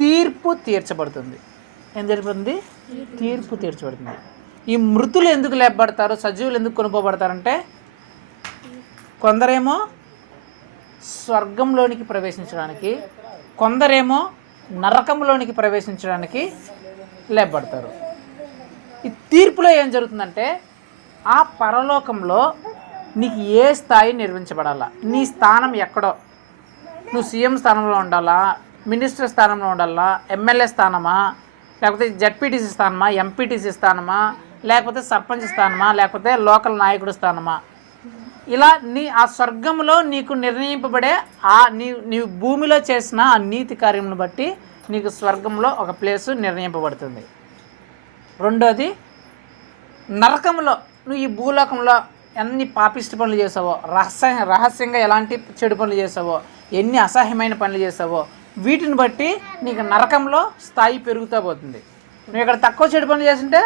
తీర్పు తీర్చబడుతుంది. ఏం జరుగుతుంది? తీర్పు తీర్చబడుతుంది. ఈ మృతులు ఎందుకు లేపబడతారు, సజీవులు ఎందుకు కొనుక్కోబడతారంటే కొందరేమో స్వర్గంలోనికి ప్రవేశించడానికి, కొందరేమో నరకంలోనికి ప్రవేశించడానికి లేపబడతారు. ఈ తీర్పులో ఏం జరుగుతుందంటే ఆ పరలోకంలో నీకు ఏ స్థాయి నిర్మించబడాలా, నీ స్థానం ఎక్కడో, నువ్వు సీఎం స్థానంలో ఉండాలా, మినిస్టర్ స్థానంలో ఉండాలా, ఎమ్మెల్యే స్థానమా, లేకపోతే జడ్పీటీసీ స్థానమా, ఎంపీటీసీ స్థానమా, లేకపోతే సర్పంచ్ స్థానమా, లేకపోతే లోకల్ నాయకుడు స్థానమా, ఇలా ఆ స్వర్గంలో నీకు నిర్ణయింపబడే నీవు భూమిలో చేసిన ఆ నీతి కార్యమును బట్టి నీకు స్వర్గంలో ఒక ప్లేసు నిర్ణయింపబడుతుంది. రెండోది నరకంలో నువ్వు ఈ భూలోకంలో ఎన్ని పాపిష్టి పనులు చేసావో, రహస్యంగా ఎలాంటి చెడు పనులు చేసావో, ఎన్ని అసహ్యమైన పనులు చేసావో వీటిని బట్టి నీకు నరకంలో స్థాయి పెరుగుతూ పోతుంది. నువ్వు ఇక్కడ తక్కువ చెడు పనులు చేస్తుంటే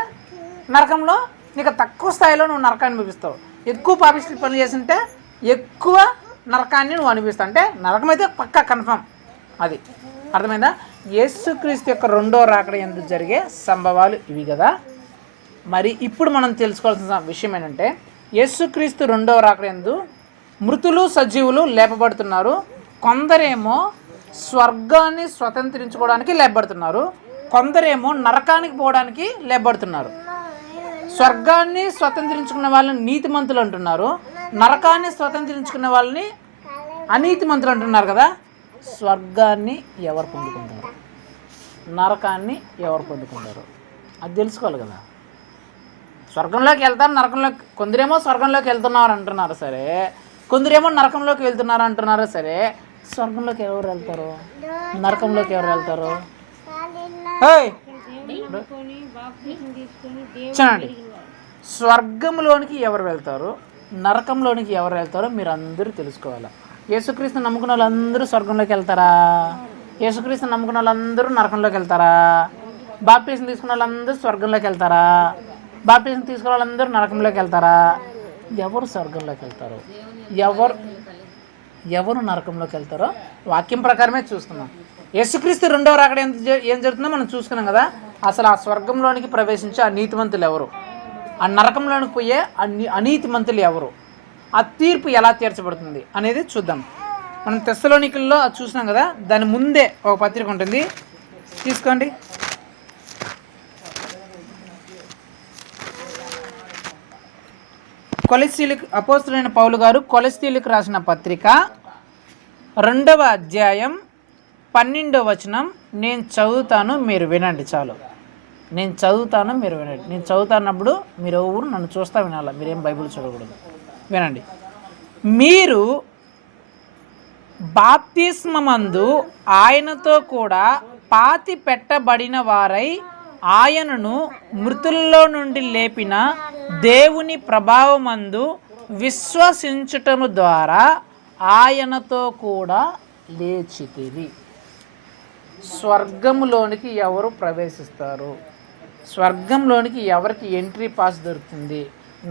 నరకంలో నీకు తక్కువ స్థాయిలో నువ్వు నరకాన్ని అనిపిస్తావు. ఎక్కువ పాపిష్టి పనులు చేస్తుంటే ఎక్కువ నరకాన్ని నువ్వు అనిపిస్తావు. అంటే నరకం అయితే పక్కా కన్ఫర్మ్. అది అర్థమైందా? యేసుక్రీస్తు యొక్క రెండో రాకడ యందు జరిగే సంభవాలు ఇవి కదా. మరి ఇప్పుడు మనం తెలుసుకోవాల్సిన విషయం ఏంటంటే యేసుక్రీస్తు రెండవ రాకడందు మృతులు సజీవులు లేపబడుతున్నారు. కొందరేమో స్వర్గాన్ని స్వతంత్రించుకోవడానికి లేపబడుతున్నారు, కొందరేమో నరకానికి పోవడానికి లేపబడుతున్నారు. స్వర్గాన్ని స్వతంత్రించుకున్న వాళ్ళని నీతిమంతులు అంటున్నారు, నరకాన్ని స్వతంత్రించుకున్న వాళ్ళని అనీతిమంతులు అంటున్నారు కదా. స్వర్గాన్ని ఎవరు పొందుకుంటారు, నరకాన్ని ఎవరు పొందుకుంటారు అది తెలుసుకోవాలి కదా. స్వర్గంలోకి వెళ్తారు, నరకంలోకి, కొందరేమో స్వర్గంలోకి వెళ్తున్నారు అంటున్నారు సరే, కొందరేమో నరకంలోకి వెళ్తున్నారు అంటున్నారు సరే. స్వర్గంలోకి ఎవరు వెళ్తారు, నరకంలోకి ఎవరు వెళ్తారు? చూడండి, స్వర్గంలోనికి ఎవరు వెళ్తారు, నరకంలోనికి ఎవరు వెళ్తారో మీరు అందరూ తెలుసుకోవాలి. యేసుక్రీస్తు నమ్ముకున్న వాళ్ళందరూ స్వర్గంలోకి వెళ్తారా? యేసుక్రీస్తు నమ్ముకున్న వాళ్ళందరూ నరకంలోకి వెళ్తారా? బాప్టిజం తీసుకున్న వాళ్ళందరూ స్వర్గంలోకి వెళ్తారా? బాప్టిజం తీసుకున్న వాళ్ళందరూ నరకంలోకి వెళ్తారా? ఎవరు స్వర్గంలోకి వెళ్తారు, ఎవరు నరకంలోకి వెళ్తారో వాక్యం ప్రకారమే చూస్తున్నాం. యేసుక్రీస్తు రెండవ రాకడ ఏం జరుగుతుందో మనం చూసుకున్నాం కదా. అసలు ఆ స్వర్గంలోనికి ప్రవేశించే ఆ నీతిమంతులు ఎవరు, ఆ నరకంలోనికి పోయే అనీతిమంతులు ఎవరు, ఆ తీర్పు ఎలా తీర్చబడుతుంది అనేది చూద్దాం. మనం తెస్సలోనికల్లో అది చూసినాం కదా. దాని ముందే ఒక పత్రిక ఉంటుంది, తీసుకోండి. కొలస్సీలకు అపోస్తలుడైన పౌలు గారు కొలస్సీలకు రాసిన పత్రిక 2వ అధ్యాయం 12వ వచనం నేను చదువుతాను, మీరు వినండి. చాలు, నేను చదువుతాను, మీరు వినండి. నేను చదువుతానప్పుడు మీరు ఎవరు నన్ను చూస్తా వినాలి, మీరేం బైబిల్ చదవకూడదు. వినండి. మీరు బాప్తిస్మమందు ఆయనతో కూడా పాతి పెట్టబడిన వారై ఆయనను మృతుల్లో నుండి లేపిన దేవుని ప్రభావమందు విశ్వసించుటము ద్వారా ఆయనతో కూడా లేచితిరి. స్వర్గంలోనికి ఎవరు ప్రవేశిస్తారు, స్వర్గంలోనికి ఎవరికి ఎంట్రీ పాస్ దొరుకుతుంది,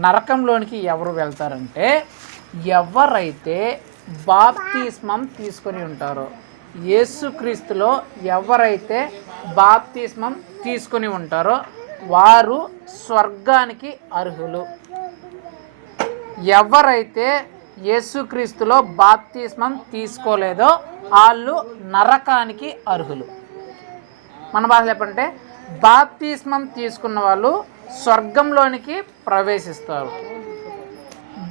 నరకంలోనికి ఎవరు వెళ్తారంటే ఎవరైతే బాప్తిస్మం తీసుకొని ఉంటారో, యేసుక్రీస్తులో ఎవరైతే బాప్తిస్మం తీసుకొని ఉంటారో వారు స్వర్గానికి అర్హులు. ఎవరైతే యేసుక్రీస్తులో బాప్తిస్మం తీసుకోలేదో వాళ్ళు నరకానికి అర్హులు. మన భాషలో చెప్పంటే బాప్తిస్మం తీసుకున్న వాళ్ళు స్వర్గంలోనికి ప్రవేశిస్తారు,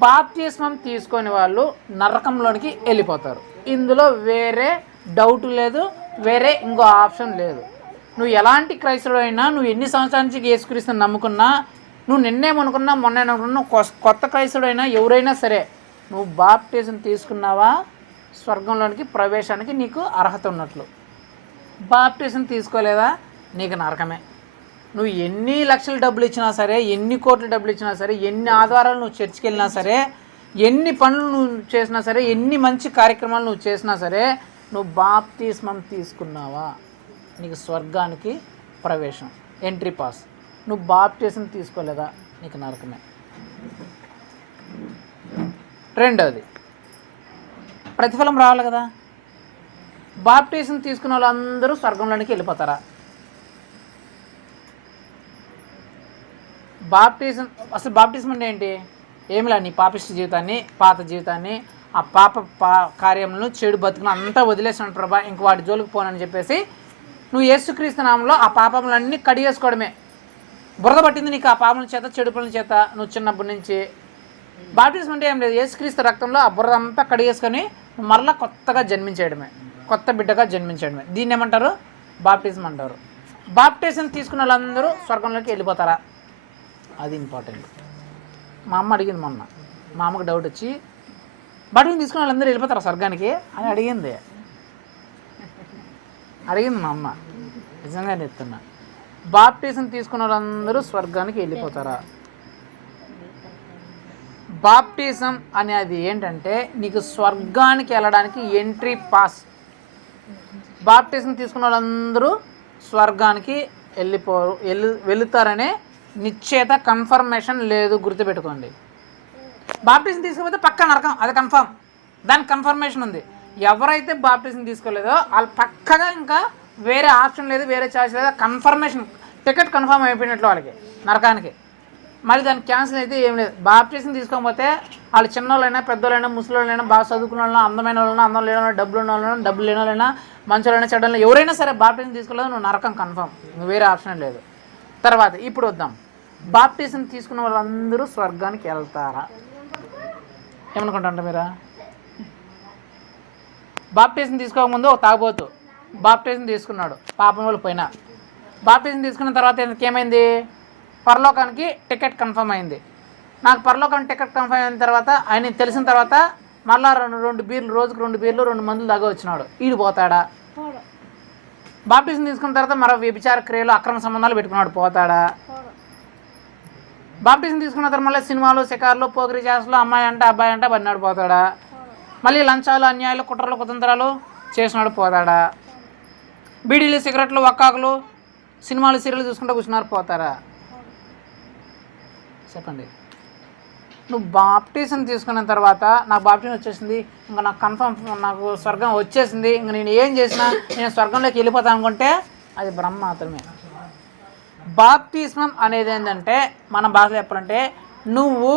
బాప్తిస్మం తీసుకొని వాళ్ళు నరకంలోనికి వెళ్ళిపోతారు. ఇందులో వేరే డౌట్ లేదు, వేరే ఇంకో ఆప్షన్ లేదు. నువ్వు ఎలాంటి క్రైస్తవుడు అయినా, నువ్వు ఎన్ని సంవత్సరాల నుంచి యేసుక్రీస్తుని నమ్ముకున్నా, నువ్వు నిన్నేమనుకున్నా మొన్నేమనుకున్నా, కొత్త క్రైస్తవుడు అయినా ఎవరైనా సరే, నువ్వు బాప్టిజం తీసుకున్నావా స్వర్గంలోనికి ప్రవేశానికి నీకు అర్హత ఉన్నట్లు. బాప్టిజం తీసుకోలేదా నీకు నరకమే. నువ్వు ఎన్ని లక్షల డబ్బులు ఇచ్చినా సరే, ఎన్ని కోట్ల డబ్బులు ఇచ్చినా సరే, ఎన్ని ఆదివారాలు నువ్వు చర్చికి వెళ్ళినా సరే, ఎన్ని పనులు నువ్వు చేసినా సరే, ఎన్ని మంచి కార్యక్రమాలు నువ్వు చేసినా సరే, నువ్వు బాప్తిస్మం తీసుకున్నావా నీకు స్వర్గానికి ప్రవేశం, ఎంట్రీ పాస్. నువ్వు బాప్టిజం తీసుకోలేదా నీకు నరకమే. రెండవది, ప్రతిఫలం రావాలి కదా. బాప్టిజం తీసుకున్న వాళ్ళందరూ స్వర్గంలోనికి వెళ్ళిపోతారా? బాప్టిజం, అసలు బాప్టిజం అంటే ఏంటి? ఏమిలా నీ పాపిష్ట జీవితాన్ని, పాత జీవితాన్ని, ఆ కార్యములను, చెడు బతుకును అంతా వదిలేసాను ప్రభా, ఇంక వాటి జోలికి పోనని చెప్పేసి నువ్వు యేసుక్రీస్తు నామంలో ఆ పాపములన్నీ కడిగేసుకోవడమే. బురద పట్టింది నీకు ఆ పాపముల చేత, చెడు పనుల చేత నువ్వు చిన్నప్పటి నుంచి. బాప్టిజం అంటే ఏం లేదు, యేసుక్రీస్తు రక్తంలో ఆ బురద అంతా కడిగేసుకొని మరలా కొత్తగా జన్మించేయడమే, కొత్త బిడ్డగా జన్మించేయడమే. దీన్ని ఏమంటారు? బాప్టిజం అంటారు. బాప్టిజం తీసుకున్న వాళ్ళందరూ స్వర్గంలోకి వెళ్ళిపోతారా? అది ఇంపార్టెంట్. మా అమ్మ అడిగింది మొన్న, మా అమ్మకు డౌట్ వచ్చి, బాప్టిజం తీసుకున్న వాళ్ళందరూ వెళ్ళిపోతారా స్వర్గానికి అని అడిగింది మా అమ్మ. నిజంగా చెప్తున్నా, బాప్టిజం తీసుకున్న వాళ్ళందరూ స్వర్గానికి వెళ్ళిపోతారా? బాప్టిజం అనేది ఏంటంటే నీకు స్వర్గానికి వెళ్ళడానికి ఎంట్రీ పాస్. బాప్టిజం తీసుకున్న వాళ్ళందరూ స్వర్గానికి వెళుతారనే నిశ్చేత కన్ఫర్మేషన్ లేదు, గుర్తుపెట్టుకోండి. బాప్టిజం తీసుకోకపోతే పక్కా నరకం, అది కన్ఫర్మ్, దానికి కన్ఫర్మేషన్ ఉంది. ఎవరైతే బాప్టిజం తీసుకోలేదో వాళ్ళు పక్కగా ఇంకా వేరే ఆప్షన్ లేదు, వేరే ఛాయిస్ లేదు, కన్ఫర్మేషన్, టికెట్ కన్ఫర్మ్ అయిపోయినట్లు వాళ్ళకి నరకానికి. మళ్ళీ దానికి క్యాన్సిల్ అయితే ఏం లేదు. బాప్టిజం తీసుకోకపోతే వాళ్ళు చిన్నోళ్ళైనా పెద్దోళ్ళైనా ముసలోళ్ళైనా బాగా చదువుకున్న వాళ్ళైనా అందమైన వాళ్ళైనా అందం లేని వాళ్ళైనా డబ్బులు ఉన్న వాళ్ళైనా డబ్బులు లేని వాళ్ళైనా మంచోళ్ళైనా చెడ్డలైనా ఎవరైనా సరే బాప్టిజం తీసుకోలేదు నువ్వు నరకం కన్ఫర్మ్, నువ్వు వేరే ఆప్షన్ లేదు. తర్వాత ఇప్పుడు వద్దాం, బాప్టిజం తీసుకున్న వాళ్ళందరూ స్వర్గానికి వెళ్తారా? ఏమనుకుంటారంట మీరు? బాప్టిజం తీసుకోకముందు ఒక తాగుబోతు బాప్టిజం తీసుకున్నాడు, పాపం వాళ్ళు పోయినా. బాప్టిజం తీసుకున్న తర్వాత ఏమైంది? పరలోకానికి టికెట్ కన్ఫర్మ్ అయింది. నాకు పరలోకానికి టికెట్ కన్ఫర్మ్ అయిన తర్వాత ఆయన తెలిసిన తర్వాత మళ్ళా రెండు బీర్లు, రోజుకు 2 బీర్లు 2 మందులు దాకా వచ్చినాడు, ఈడు పోతాడా? బాప్టిజం తీసుకున్న తర్వాత మరో వ్యభిచార క్రియలు అక్రమ సంబంధాలు పెట్టుకున్నాడు, పోతాడా? బాప్టిజం తీసుకున్న తర్వాత మళ్ళీ సినిమాలు షికార్లు పోకిరి చేసలు అమ్మాయి అంటే అబ్బాయి అంటే పడినాడు, పోతాడా? మళ్ళీ లంచాలు అన్యాయాలు కుట్రలు కుతంత్రాలు చేసినాడు, పోతాడా? బీడీలు సిగరెట్లు వక్కాకులు సినిమాలు సీరియల్ చూసుకుంటూ కూర్చున్నారు, పోతారా? చెప్పండి. నువ్వు బాప్టిజం తీసుకున్న తర్వాత నాకు బాప్టిజం వచ్చేసింది, ఇంకా నాకు కన్ఫర్మ్, నాకు స్వర్గం వచ్చేసింది, ఇంకా నేను ఏం చేసినా నేను స్వర్గంలోకి వెళ్ళిపోతాను అనుకుంటే అది భ్రమ మాత్రమే. బాప్టిజం అనేది ఏంటంటే మన భాషలో చెప్పాలంటే నువ్వు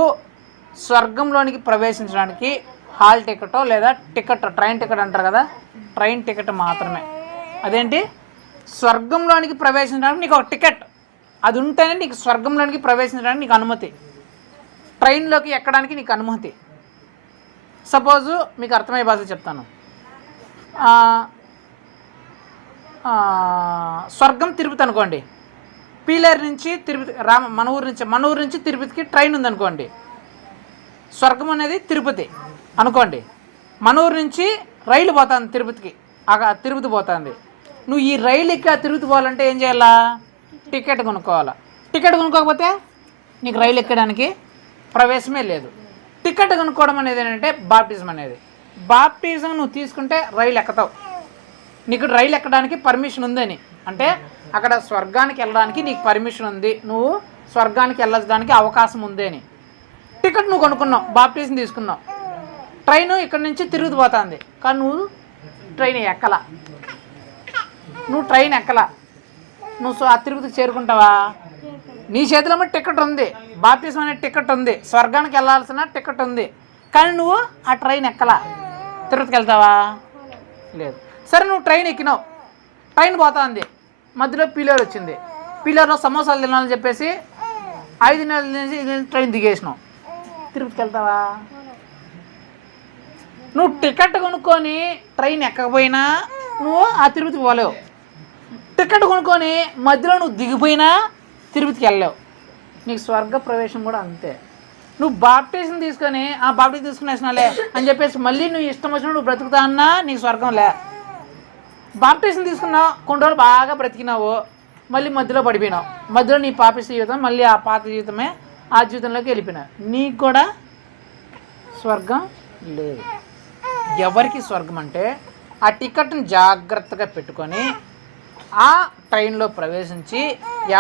స్వర్గంలోనికి ప్రవేశించడానికి హాల్ టికెట్ లేదా టికెట్, ట్రైన్ టికెట్ అంటారు కదా, ట్రైన్ టికెట్ మాత్రమే. అదేంటి? స్వర్గంలోనికి ప్రవేశించడానికి నీకు ఒక టికెట్, అది ఉంటేనే నీకు స్వర్గంలోనికి ప్రవేశించడానికి నీకు అనుమతి, ట్రైన్లోకి ఎక్కడానికి నీకు అనుమతి. సపోజు మీకు అర్థమయ్యే భాష చెప్తాను. స్వర్గం తిరుపతి అనుకోండి, పీలేరు నుంచి తిరుపతి మన ఊరు నుంచి తిరుపతికి ట్రైన్ ఉందనుకోండి. స్వర్గం అనేది తిరుపతి అనుకోండి, మన ఊరు నుంచి రైలు పోతుంది తిరుపతికి, తిరుపతి పోతుంది. నువ్వు ఈ రైలు ఎక్కి తిరుపతి పోవాలంటే ఏం చేయాలా? టికెట్ కొనుక్కోవాలా. టికెట్ కొనుక్కోకపోతే నీకు రైలు ఎక్కడానికి ప్రవేశమే లేదు. టికెట్ కొనుక్కోవడం అనేది ఏంటంటే బాప్టిజం అనేది. బాప్టిజం నువ్వు తీసుకుంటే రైలు ఎక్కుతావు, నీకు రైలు ఎక్కడానికి పర్మిషన్ ఉందని, అంటే అక్కడ స్వర్గానికి వెళ్ళడానికి నీకు పర్మిషన్ ఉంది, నువ్వు స్వర్గానికి వెళ్ళడానికి అవకాశం ఉంది అని. టికెట్ నువ్వు కొనుక్కున్నావు, బాప్టిజం తీసుకున్నావు, ట్రైన్ ఇక్కడ నుంచి తిరుగుతూ పోతుంది, కానీ నువ్వు ట్రైన్ ఎక్కలా, నువ్వు ఆ తిరుపతికి చేరుకుంటావా? నీ చేతిలో టికెట్ ఉంది, బాప్టిజం అనే టికెట్ ఉంది, స్వర్గానికి వెళ్ళాల్సిన టికెట్ ఉంది, కానీ నువ్వు ఆ ట్రైన్ ఎక్కలా, తిరుపతికి వెళ్తావా? లేదు. సరే నువ్వు ట్రైన్ ఎక్కినావు, ట్రైన్ పోతుంది, మధ్యలో పీలేరు వచ్చింది, పీలేరులో సమోసాలు తినాలని చెప్పేసి 5 నెలల నుంచి ట్రైన్ దిగేసినావు, తిరుపతికి వెళ్తావా? నువ్వు టికెట్ కొనుక్కొని ట్రైన్ ఎక్కకపోయినా నువ్వు ఆ తిరుపతికి పోలేవు, టికెట్ కొనుక్కొని మధ్యలో నువ్వు దిగిపోయినా తిరుపతికి వెళ్ళలేవు. నీకు స్వర్గ ప్రవేశం కూడా అంతే. నువ్వు బాప్టిజం తీసుకొని బాప్టిజం తీసుకునేసినాలే అని చెప్పేసి మళ్ళీ నువ్వు ఇష్టం వచ్చినప్పుడు నువ్వు బ్రతుకుతా అన్నా నీకు స్వర్గం లే. బాప్టిజం తీసుకున్నావు, కొన్ని రోజులు బాగా బ్రతికినావు, మళ్ళీ మధ్యలో పడిపోయినావు, మధ్యలో నీ పాపిష్ట జీవితం మళ్ళీ ఆ పాత జీవితమే ఆ జీవితంలోకి వెళ్ళిపోయినావు, నీకు కూడా స్వర్గం లేదు. ఎవరికి స్వర్గం అంటే ఆ టికెట్ని జాగ్రత్తగా పెట్టుకొని ఆ ట్రైన్లో ప్రవేశించి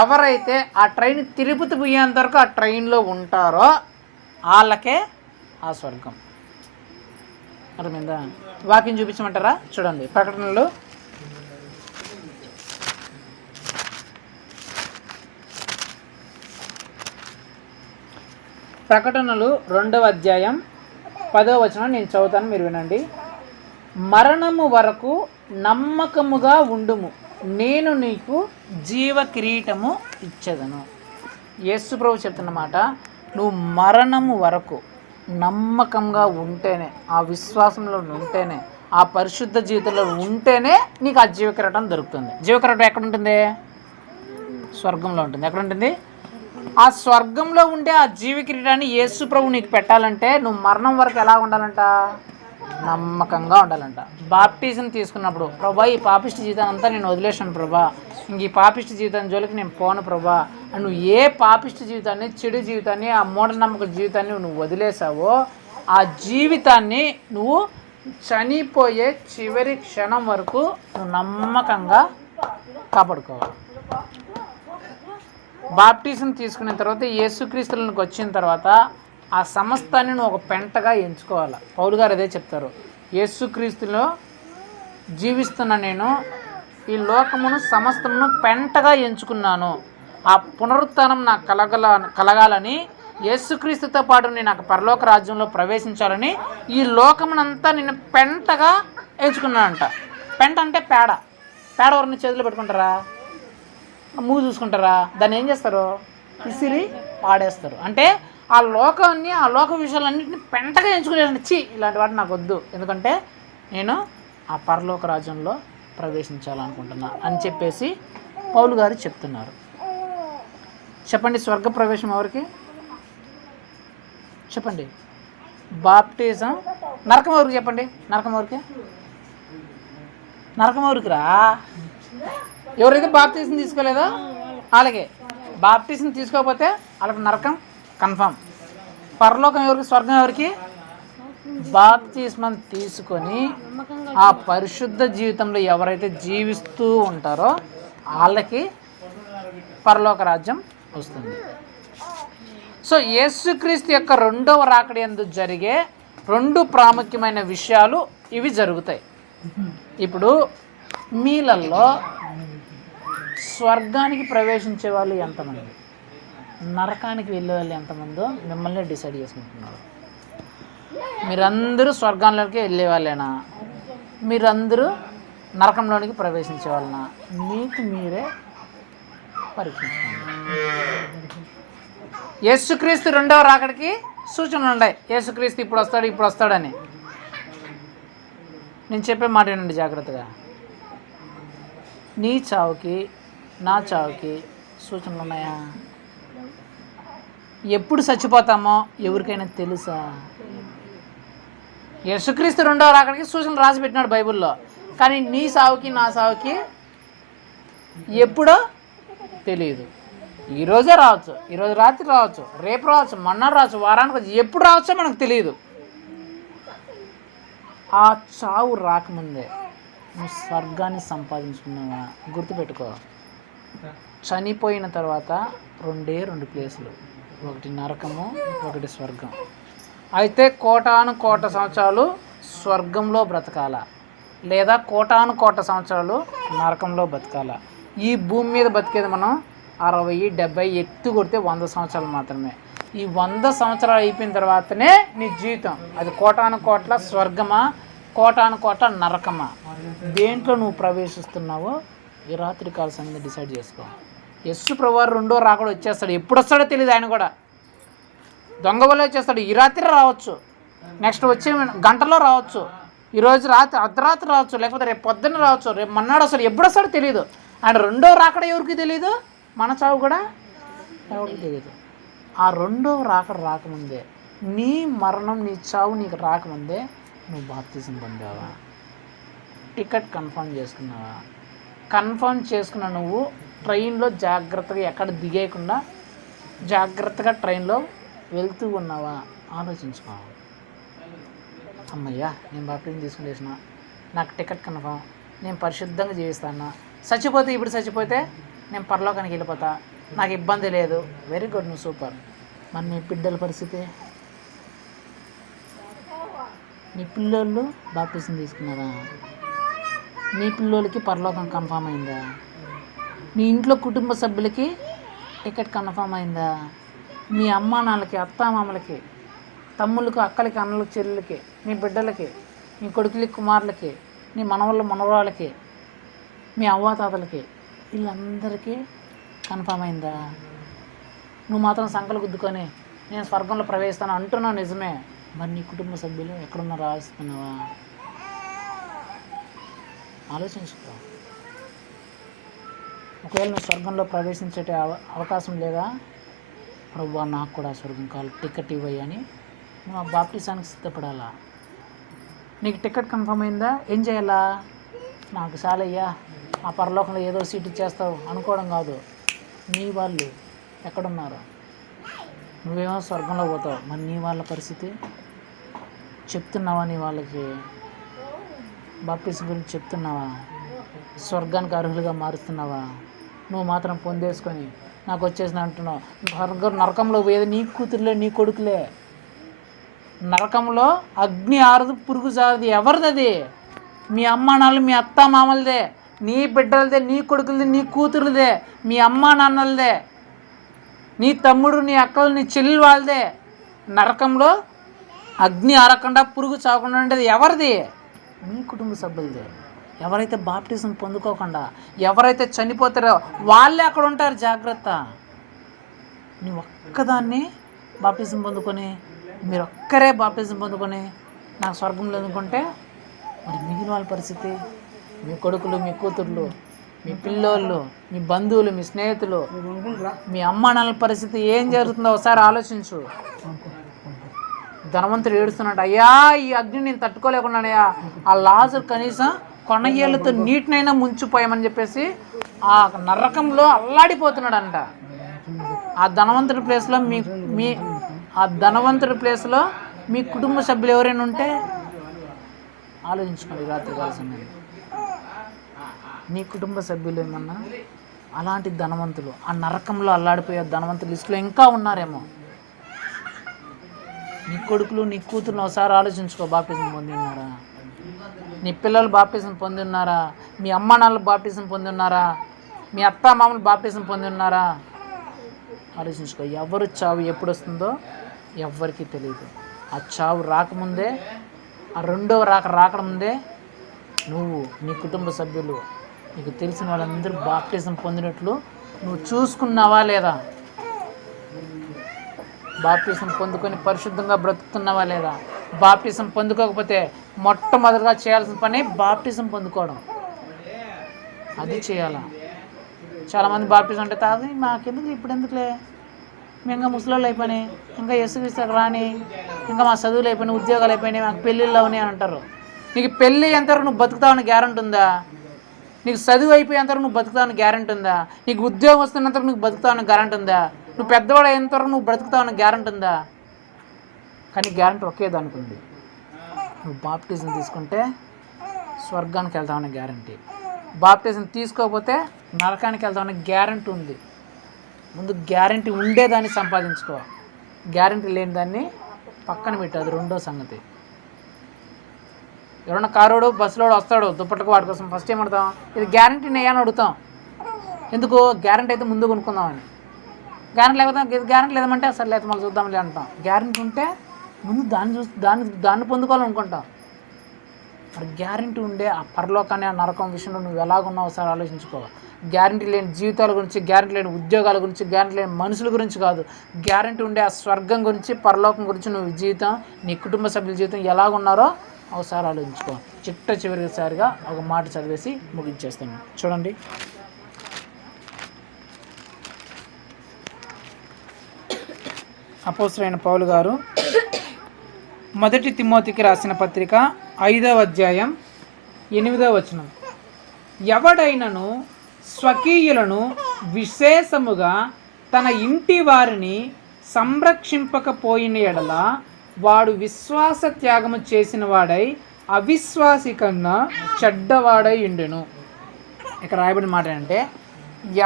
ఎవరైతే ఆ ట్రైన్ తిరుపతి పోయేంత వరకు ఆ ట్రైన్లో ఉంటారో వాళ్ళకే ఆ స్వర్గం. అర్థమైందా? వాక్యం చూపించమంటారా? చూడండి ప్రకటనలు ప్రకటనలు 2వ అధ్యాయం 10వ వచనం నేను చదువుతాను, మీరు వినండి. మరణము వరకు నమ్మకముగా ఉండుము, నేను నీకు జీవ కిరీటము ఇచ్చేదను. యేసు ప్రభు చెప్తున్నమాట, నువ్వు మరణము వరకు నమ్మకంగా ఉంటేనే, ఆ విశ్వాసంలో ఉంటేనే, ఆ పరిశుద్ధ జీవితంలో ఉంటేనే నీకు ఆ జీవ కిరీటం దొరుకుతుంది. జీవ కిరీటం ఎక్కడ ఉంటుంది? స్వర్గంలో ఉంటుంది. ఎక్కడ ఉంటుంది? ఆ స్వర్గంలో ఉండే ఆ జీవ కిరీటాన్ని యేసు ప్రభు నీకు పెట్టాలంటే నువ్వు మరణం వరకు ఎలా ఉండాలంట? నమ్మకంగా ఉండాలంట. బాప్టిజం తీసుకున్నప్పుడు, ప్రభా ఈ పాపిష్టి జీవితం అంతా నేను వదిలేసాను ప్రభా, ఇంక ఈ పాపిష్టి జీవితం జోలికి నేను పోను ప్రభా, నువ్వు ఏ పాపిష్టి జీవితాన్ని, చెడు జీవితాన్ని, ఆ మూఢనమ్మక జీవితాన్ని నువ్వు వదిలేసావో ఆ జీవితాన్ని నువ్వు చనిపోయే చివరి క్షణం వరకు నువ్వు నమ్మకంగా కాపాడుకోవాలి. బాప్టిజం తీసుకున్న తర్వాత యేసుక్రీస్తులకు వచ్చిన తర్వాత ఆ సమస్తాన్ని నువ్వు ఒక పెంటగా ఎంచుకోవాలి. పౌలు గారు అదే చెప్తారు, యేసుక్రీస్తులో జీవిస్తున్న నేను ఈ లోకమును సమస్తమును పెంటగా ఎంచుకున్నాను, ఆ పునరుత్థానం నాకు కలగాలని, యేసుక్రీస్తుతో పాటు నేను నాకు పరలోక రాజ్యంలో ప్రవేశించాలని ఈ లోకమునంతా నేను పెంటగా ఎంచుకున్నానంట. పెంట అంటే పేడ. పేడ ఎవరిని చేతిలో పెట్టుకుంటారా? మూగు చూసుకుంటారా? దాన్ని ఏం చేస్తారు? విసిరి పాడేస్తారు. అంటే ఆ లోకాన్ని, ఆ లోక విషయాలన్నింటినీ పెంటగా ఎంచుకునేదండి. ఇలాంటి వాటి నాకు వద్దు, ఎందుకంటే నేను ఆ పరలోక రాజ్యంలో ప్రవేశించాలనుకుంటున్నా అని చెప్పేసి పౌలు గారు చెప్తున్నారు. చెప్పండి, స్వర్గ ప్రవేశం ఎవరికి? చెప్పండి. బాప్టిజం. నరకం ఎవరికి? చెప్పండి, నరకం ఎవరికి? నరకం ఎవరికి రా? ఎవరైతే బాప్టిజం తీసుకోలేదో వాళ్ళకే. బాప్టిజం తీసుకోకపోతే వాళ్ళకి నరకం కన్ఫామ్. పరలోకం ఎవరికి? స్వర్గం ఎవరికి? బాప్తిస్మం తీసుకొని ఆ పరిశుద్ధ జీవితంలో ఎవరైతే జీవిస్తూ ఉంటారో వాళ్ళకి పరలోక రాజ్యం వస్తుంది. సో యేసుక్రీస్తు యొక్క రెండవ రాకడ యందు జరిగే రెండు ప్రాముఖ్యమైన విషయాలు ఇవి జరుగుతాయి. ఇప్పుడు మీలల్లో స్వర్గానికి ప్రవేశించే వాళ్ళు ఎంతమంది, నరకానికి వెళ్ళే వాళ్ళు ఎంతమందో మిమ్మల్ని డిసైడ్ చేసుకుంటున్నారు. మీరందరూ స్వర్గంలోకి వెళ్ళే వాళ్ళేనా? మీరందరూ నరకంలోనికి ప్రవేశించే వాళ్ళనా? మీకు మీరే పరీక్షించుకోండి. యేసుక్రీస్తు రెండవ రాకడికి సూచనలు ఉన్నాయి. యేసుక్రీస్తు ఇప్పుడు వస్తాడని. నేను చెప్పే మాట వినండి జాగ్రత్తగా. నీ చావుకి, నా చావుకి సూచనలు ఉన్నాయా? ఎప్పుడు చచ్చిపోతామో ఎవరికైనా తెలుసా? యేసుక్రీస్తు రెండవ రాకడికి సూచనలు రాసి పెట్టినాడు బైబిల్లో. కానీ నీ సావుకి, నా సావుకి ఎప్పుడో తెలియదు. ఈరోజే రావచ్చు, ఈరోజు రాత్రి రావచ్చు, రేపు రావచ్చు, మొన్నటి రావచ్చు, వారానికి ఎప్పుడు రావచ్చో మనకు తెలియదు. ఆ చావు రాకముందే నువ్వు స్వర్గాన్ని సంపాదించుకున్నావా? గుర్తుపెట్టుకో, చనిపోయిన తర్వాత రెండు ప్లేసులు, ఒకటి నరకము, ఒకటి స్వర్గం. అయితే కోటాను కోట సంవత్సరాలు స్వర్గంలో బ్రతకాల, లేదా కోటాను కోట సంవత్సరాలు నరకంలో బతకాల. ఈ భూమి మీద బతికేది మనం 60, 70, ఎత్తు కొడితే 100 సంవత్సరాలు మాత్రమే. ఈ 100 సంవత్సరాలు అయిపోయిన తర్వాతనే నీ జీవితం. అది కోటాను కోట్ల స్వర్గమా, కోటాను కోట్ల నరకమా? దేంట్లో నువ్వు ప్రవేశిస్తున్నావో ఈ రాత్రి కాల సంగతి డిసైడ్ చేసుకో. యేసు ప్రభువారు రెండో రాకడ వచ్చేస్తాడు. ఎప్పుడు వస్తాడో తెలియదు. ఆయన కూడా దొంగ వల్ల వచ్చేస్తాడు. ఈ రాత్రి రావచ్చు, నెక్స్ట్ వచ్చే గంటలో రావచ్చు, ఈరోజు రాత్రి అర్ధరాత్రి రావచ్చు, లేకపోతే రేపు పొద్దున్న రావచ్చు, రేపు మన్నాడు అసలు ఎప్పుడు వస్తాడో తెలియదు. ఆయన రెండో రాకడ ఎవరికి తెలియదు, మన చావు కూడా ఎవరికి తెలియదు. ఆ రెండో రాకడ రాకముందే, నీ మరణం, నీ చావు నీకు రాకముందే నువ్వు బాప్తిజం పొందావా? టికెట్ కన్ఫర్మ్ చేసుకున్నావా? కన్ఫర్మ్ చేసుకున్న నువ్వు ట్రైన్లో జాగ్రత్తగా ఎక్కడ దిగేయకుండా జాగ్రత్తగా ట్రైన్లో వెళ్తూ ఉన్నావా? ఆలోచించుకో. అమ్మయ్యా, నేను బాప్టిజం తీసుకునేసిన, నాకు టికెట్ కన్ఫర్మ్, నేను పరిశుద్ధంగా జీవిస్తాను. ఇప్పుడు చచ్చిపోతే నేను పరలోకానికి వెళ్ళిపోతా, నాకు ఇబ్బంది లేదు. వెరీ గుడ్, నువ్వు సూపర్. మరి నీ బిడ్డల పరిస్థితి? నీ పిల్లోళ్ళు బాప్టిజం తీసుకున్నారా? నీ పిల్లోళ్ళకి పరలోకం కన్ఫర్మ్ అయిందా? మీ ఇంట్లో కుటుంబ సభ్యులకి టికెట్ కన్ఫర్మ్ అయిందా? మీ అమ్మా నాన్నలకి, అత్తామామలకి, తమ్ముళ్ళకి, అక్కలకి, అన్నలకి, చెల్లెలకి, మీ బిడ్డలకి, మీ కొడుకులకి, కుమారులకి, నీ మనవళ్ళ మనవరాలకి, మీ అవ్వాతాతలకి, వీళ్ళందరికీ కన్ఫర్మ్ అయిందా? నువ్వు మాత్రం సంకలు గుద్దుకొని నేను స్వర్గంలో ప్రవేశిస్తాను అంటున్నావు, నిజమే. మరి నీ కుటుంబ సభ్యులు ఎక్కడున్నారో ఆలోచిస్తున్నావా? ఆలోచించుకో. ఒకవేళ నువ్వు స్వర్గంలో ప్రవేశించే అవకాశం లేదా? ప్రభువా, నాకు కూడా స్వర్గం కావాలి, టికెట్ ఇవ్వని నువ్వు ఆ బాప్టిజానికి సిద్ధపడాలా. నీకు టికెట్ కన్ఫర్మ్ అయిందా? ఏం చేయాలా? నాకు చాలయ్యా, ఆ పరలోకంలో ఏదో సీట్ ఇచ్చేస్తావు అనుకోవడం కాదు. నీ వాళ్ళు ఎక్కడున్నారు? నువ్వేమో స్వర్గంలో పోతావు, మరి నీ వాళ్ళ పరిస్థితి చెప్తున్నావా? నీ వాళ్ళకి బాప్టిజం గురించి చెప్తున్నావా? స్వర్గానికి అర్హులుగా మారుస్తున్నావా? నువ్వు మాత్రం పొందేసుకొని నాకు వచ్చేసిన అంటున్నావు. నరకంలో పోయేది నీ కూతురులే, నీ కొడుకులే. నరకంలో అగ్ని ఆరదు, పురుగు సారదు. ఎవరిది అది? మీ అమ్మ నాన్నలు, మీ అత్త మామలదే, నీ బిడ్డలదే, నీ కొడుకులదే, నీ కూతురులదే, మీ అమ్మ నాన్నలదే. నీ తమ్ముడు, నీ అక్కలు, నీ చెల్లి వాళ్ళదే. నరకంలో అగ్ని ఆరకుండా, పురుగు చావకుండా ఉండేది ఎవరిది? నీ కుటుంబ సభ్యులదే. ఎవరైతే బాప్టిజం పొందుకోకుండా ఎవరైతే చనిపోతారో వాళ్ళే అక్కడ ఉంటారు. జాగ్రత్త. నీ ఒక్కదాన్ని బాప్టిజం పొందుకొని, మీరు ఒక్కరే బాప్టిజం పొందుకొని నాకు స్వర్గంలో ఎందుకుంటే, మరి మిగిలిన వాళ్ళ పరిస్థితి, మీ కొడుకులు, మీ కూతుర్లు, మీ పిల్లోళ్ళు, మీ బంధువులు, మీ స్నేహితులు, మీ అమ్మ నాన్నల పరిస్థితి ఏం జరుగుతుందో ఒకసారి ఆలోచించు. ధనవంతుడు ఏడుస్తున్నాడు, అయ్యా ఈ అగ్ని నేను తట్టుకోలేకున్నానయ్యా, ఆ లాజరు కనీసం కొనయేళ్ళతో నీటినైనా ముంచిపోయామని చెప్పేసి ఆ నరకంలో అల్లాడిపోతున్నాడంట. ఆ ధనవంతుడి ప్లేస్లో మీ కుటుంబ సభ్యులు ఎవరైనా ఉంటే ఆలోచించుకోండి. రాత్రి కాల్సిన మీ కుటుంబ సభ్యులు ఏమన్నా అలాంటి ధనవంతులు, ఆ నరకంలో అల్లాడిపోయే ధనవంతుల లిస్టులో ఇంకా ఉన్నారేమో. నీ కొడుకులు, నీ కూతురుని ఒకసారి ఆలోచించుకో. బాప్టిజం పొంది ఉన్నారా? నీ పిల్లలు బాప్టిజం పొంది ఉన్నారా? మీ అమ్మ నాన్నలు బాప్టిజం పొంది ఉన్నారా? మీ అత్త మామలు బాప్టిజం పొంది ఉన్నారా? ఆలోచించుకో. ఎవరు చావు ఎప్పుడు వస్తుందో ఎవ్వరికీ తెలియదు. ఆ చావు రాకముందే, ఆ రెండవ రాకముందే నువ్వు, నీ కుటుంబ సభ్యులు, నీకు తెలిసిన వాళ్ళందరూ బాప్టిజం పొందినట్లు నువ్వు చూసుకున్నావా లేదా? బాప్టిజం పొందుకొని పరిశుద్ధంగా బ్రతుకుతున్నావా లేదా? బాప్టిజం పొందుకోకపోతే మొట్టమొదటిగా చేయాల్సిన పని బాప్టిజం పొందుకోవడం. అది చేయాలా. చాలామంది బాప్టిజం అంటే తాగి మాకెందుకు, ఇప్పుడు ఎందుకులే, మేము ఇంకా ముసలోళ్ళు అయిపోయినాయి, ఇంకా ఎసుగిస్తాకు రాని, ఇంకా మా చదువులు అయిపోయినాయి, ఉద్యోగాలు అయిపోయినాయి, మాకు పెళ్ళిళ్ళు అవని అని అంటారు. నీకు పెళ్ళి ఎంతవరకు నువ్వు బతుకుతావని గ్యారెంటీ ఉందా? నీకు చదువు అయిపోయేంతవరకు నువ్వు బతుకుతావని గ్యారెంటీ ఉందా? నీకు ఉద్యోగం వస్తున్నంతవరకు నువ్వు బతుకుతావని గ్యారెంటీ ఉందా? నువ్వు పెద్దవాడు అయ్యేంతవరకు నువ్వు బ్రతుకుతావని గ్యారెంటీ ఉందా? కానీ గ్యారెంటీ ఒకే దానికి ఉంది. నువ్వు బాప్టిజం తీసుకుంటే స్వర్గానికి వెళ్తామని గ్యారెంటీ. బాప్టిజం తీసుకోకపోతే నరకానికి వెళ్తామని గ్యారెంటీ ఉంది. ముందు గ్యారెంటీ ఉండేదాన్ని సంపాదించుకో. గ్యారెంటీ లేని దాన్ని పక్కన పెట్టు. అది రెండో సంగతి. ఎవరన్నా కారోడు, బస్సులోడు వస్తాడు దుప్పటికి వాడి కోసం ఫస్ట్ ఏమడతాం, ఇది గ్యారెంటీ నెయ్యా అని అడుగుతాం. ఎందుకు? గ్యారెంటీ అయితే ముందు కొనుక్కుందామని. గ్యారెంటీ లేకపోతే గ్యారెంటీ లేదమంటే అసలు లేదు మళ్ళీ చూద్దాంలే అంటాం. గ్యారెంటీ ఉంటే ముందు దాన్ని పొందుకోవాలనుకుంటాం. మరి గ్యారెంటీ ఉండే ఆ పరలోకాన్ని, ఆ నరకం విషయంలో నువ్వు ఎలాగున్నావు ఒకసారి ఆలోచించుకో. గ్యారెంటీ లేని జీవితాల గురించి, గ్యారెంటీ లేని ఉద్యోగాల గురించి, గ్యారెంటీ లేని మనుషుల గురించి కాదు, గ్యారెంటీ ఉండే ఆ స్వర్గం గురించి, పరలోకం గురించి నువ్వు జీవితం, నీ కుటుంబ సభ్యుల జీవితం ఎలాగున్నారో ఒకసారి ఆలోచించుకో. చివరిసారిగా ఒక మాట చదివేసి ముగించేస్తాను. చూడండి, అపోస్తలుడైన పౌలు గారు మొదటి తిమోతికి రాసిన పత్రిక 5వ అధ్యాయం 8వ వచనం, ఎవడైనను స్వకీయులను విశేషముగా తన ఇంటి వారిని సంరక్షింపకపోయిన ఎడల వాడు విశ్వాస త్యాగము చేసిన వాడై అవిశ్వాసి కన్నా చెడ్డవాడై ఉండును. ఇక్కడ రాయబడిన మాట ఏంటంటే,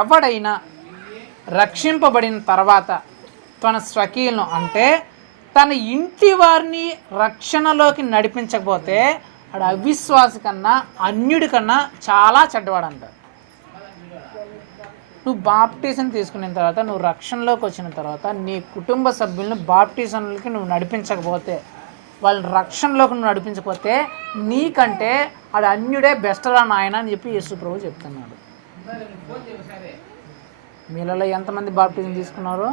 ఎవడైనా రక్షింపబడిన తర్వాత తన స్వకీయులను అంటే తన ఇంటి వారిని రక్షణలోకి నడిపించకపోతే వాడు అవిశ్వాసి కన్నా, అన్యుడి కన్నా చాలా చెడ్డవాడంట. నువ్వు బాప్టిజం తీసుకున్న తర్వాత, నువ్వు రక్షణలోకి వచ్చిన తర్వాత నీ కుటుంబ సభ్యులను బాప్టిజంలోకి నువ్వు నడిపించకపోతే, వాళ్ళని రక్షణలోకి నువ్వు నడిపించకపోతే నీకంటే అది అన్యుడే బెస్ట్ రా నాయన అని చెప్పి యేసు ప్రభు చెప్తున్నాడు. మీలలో ఎంతమంది బాప్టిజం తీసుకున్నారో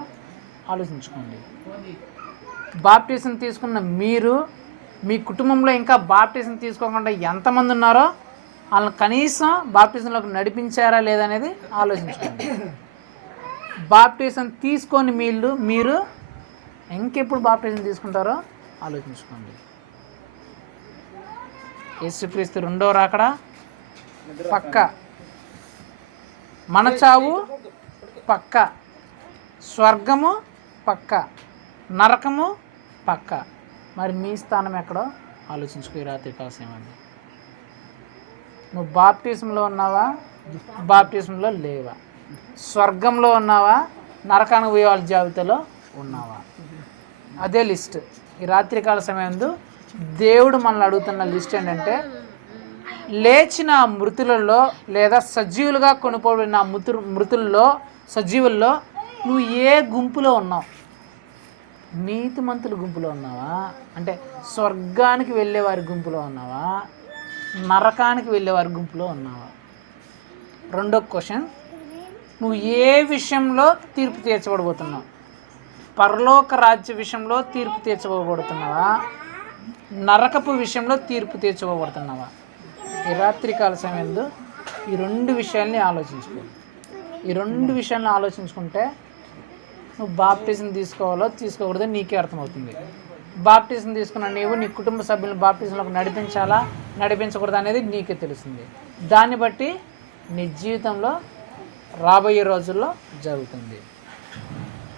ఆలోచించుకోండి. బాప్టిజం తీసుకున్న మీరు, మీ కుటుంబంలో ఇంకా బాప్టిజం తీసుకోకుండా ఎంతమంది ఉన్నారో వాళ్ళని కనీసం బాప్టిజంలోకి నడిపించారా లేదనేది ఆలోచించుకోండి. బాప్టిజం తీసుకొని మీరు ఇంకెప్పుడు బాప్టిజం తీసుకుంటారో ఆలోచించుకోండి. యేసుక్రీస్తు రెండో రాకడా పక్క, మన చావు పక్క, స్వర్గము పక్క, నరకము పక్క. మరి మీ స్థానం ఎక్కడో ఆలోచించుకో. ఈ రాత్రి కాసేమండి, నువ్వు బాప్టిజంలో ఉన్నావా, బాప్టిజంలో లేవా? స్వర్గంలో ఉన్నావా, నరకానికి పోయే వాళ్ళ జాబితాలో ఉన్నావా? అదే లిస్ట్. ఈ రాత్రికాల సమయంలో దేవుడు మనల్ని అడుగుతున్న లిస్ట్ ఏంటంటే, లేచిన మృతులలో లేదా సజీవులుగా కొనుక్కోబడిన మృతుల్లో, సజీవుల్లో నువ్వు ఏ గుంపులో ఉన్నావు? నీతిమంతుల గుంపులో ఉన్నావా? అంటే స్వర్గానికి వెళ్ళేవారి గుంపులో ఉన్నావా? నరకానికి వెళ్ళేవారి గుంపులో ఉన్నావా? రెండో క్వశ్చన్, నువ్వు ఏ విషయంలో తీర్పు తీర్చబడబోతున్నావు? పరలోక రాజ్య విషయంలో తీర్పు తీర్చబడుతున్నావా? నరకపు విషయంలో తీర్పు తీర్చబడుతున్నావా? ఈ రాత్రికాల సమయంలో ఈ రెండు విషయాల్ని ఆలోచించుకో. ఈ రెండు విషయాలను ఆలోచించుకుంటే నువ్వు బాప్టిజం తీసుకోవాలో తీసుకోకూడదో నీకే అర్థమవుతుంది. బాప్టిజం తీసుకున్న నీవు నీ కుటుంబ సభ్యులను బాప్టిజంలోకి నడిపించాలా నడిపించకూడదు అనేది నీకే తెలుస్తుంది. దాన్ని బట్టి నీ జీవితంలో రాబోయే రోజుల్లో జరుగుతుంది.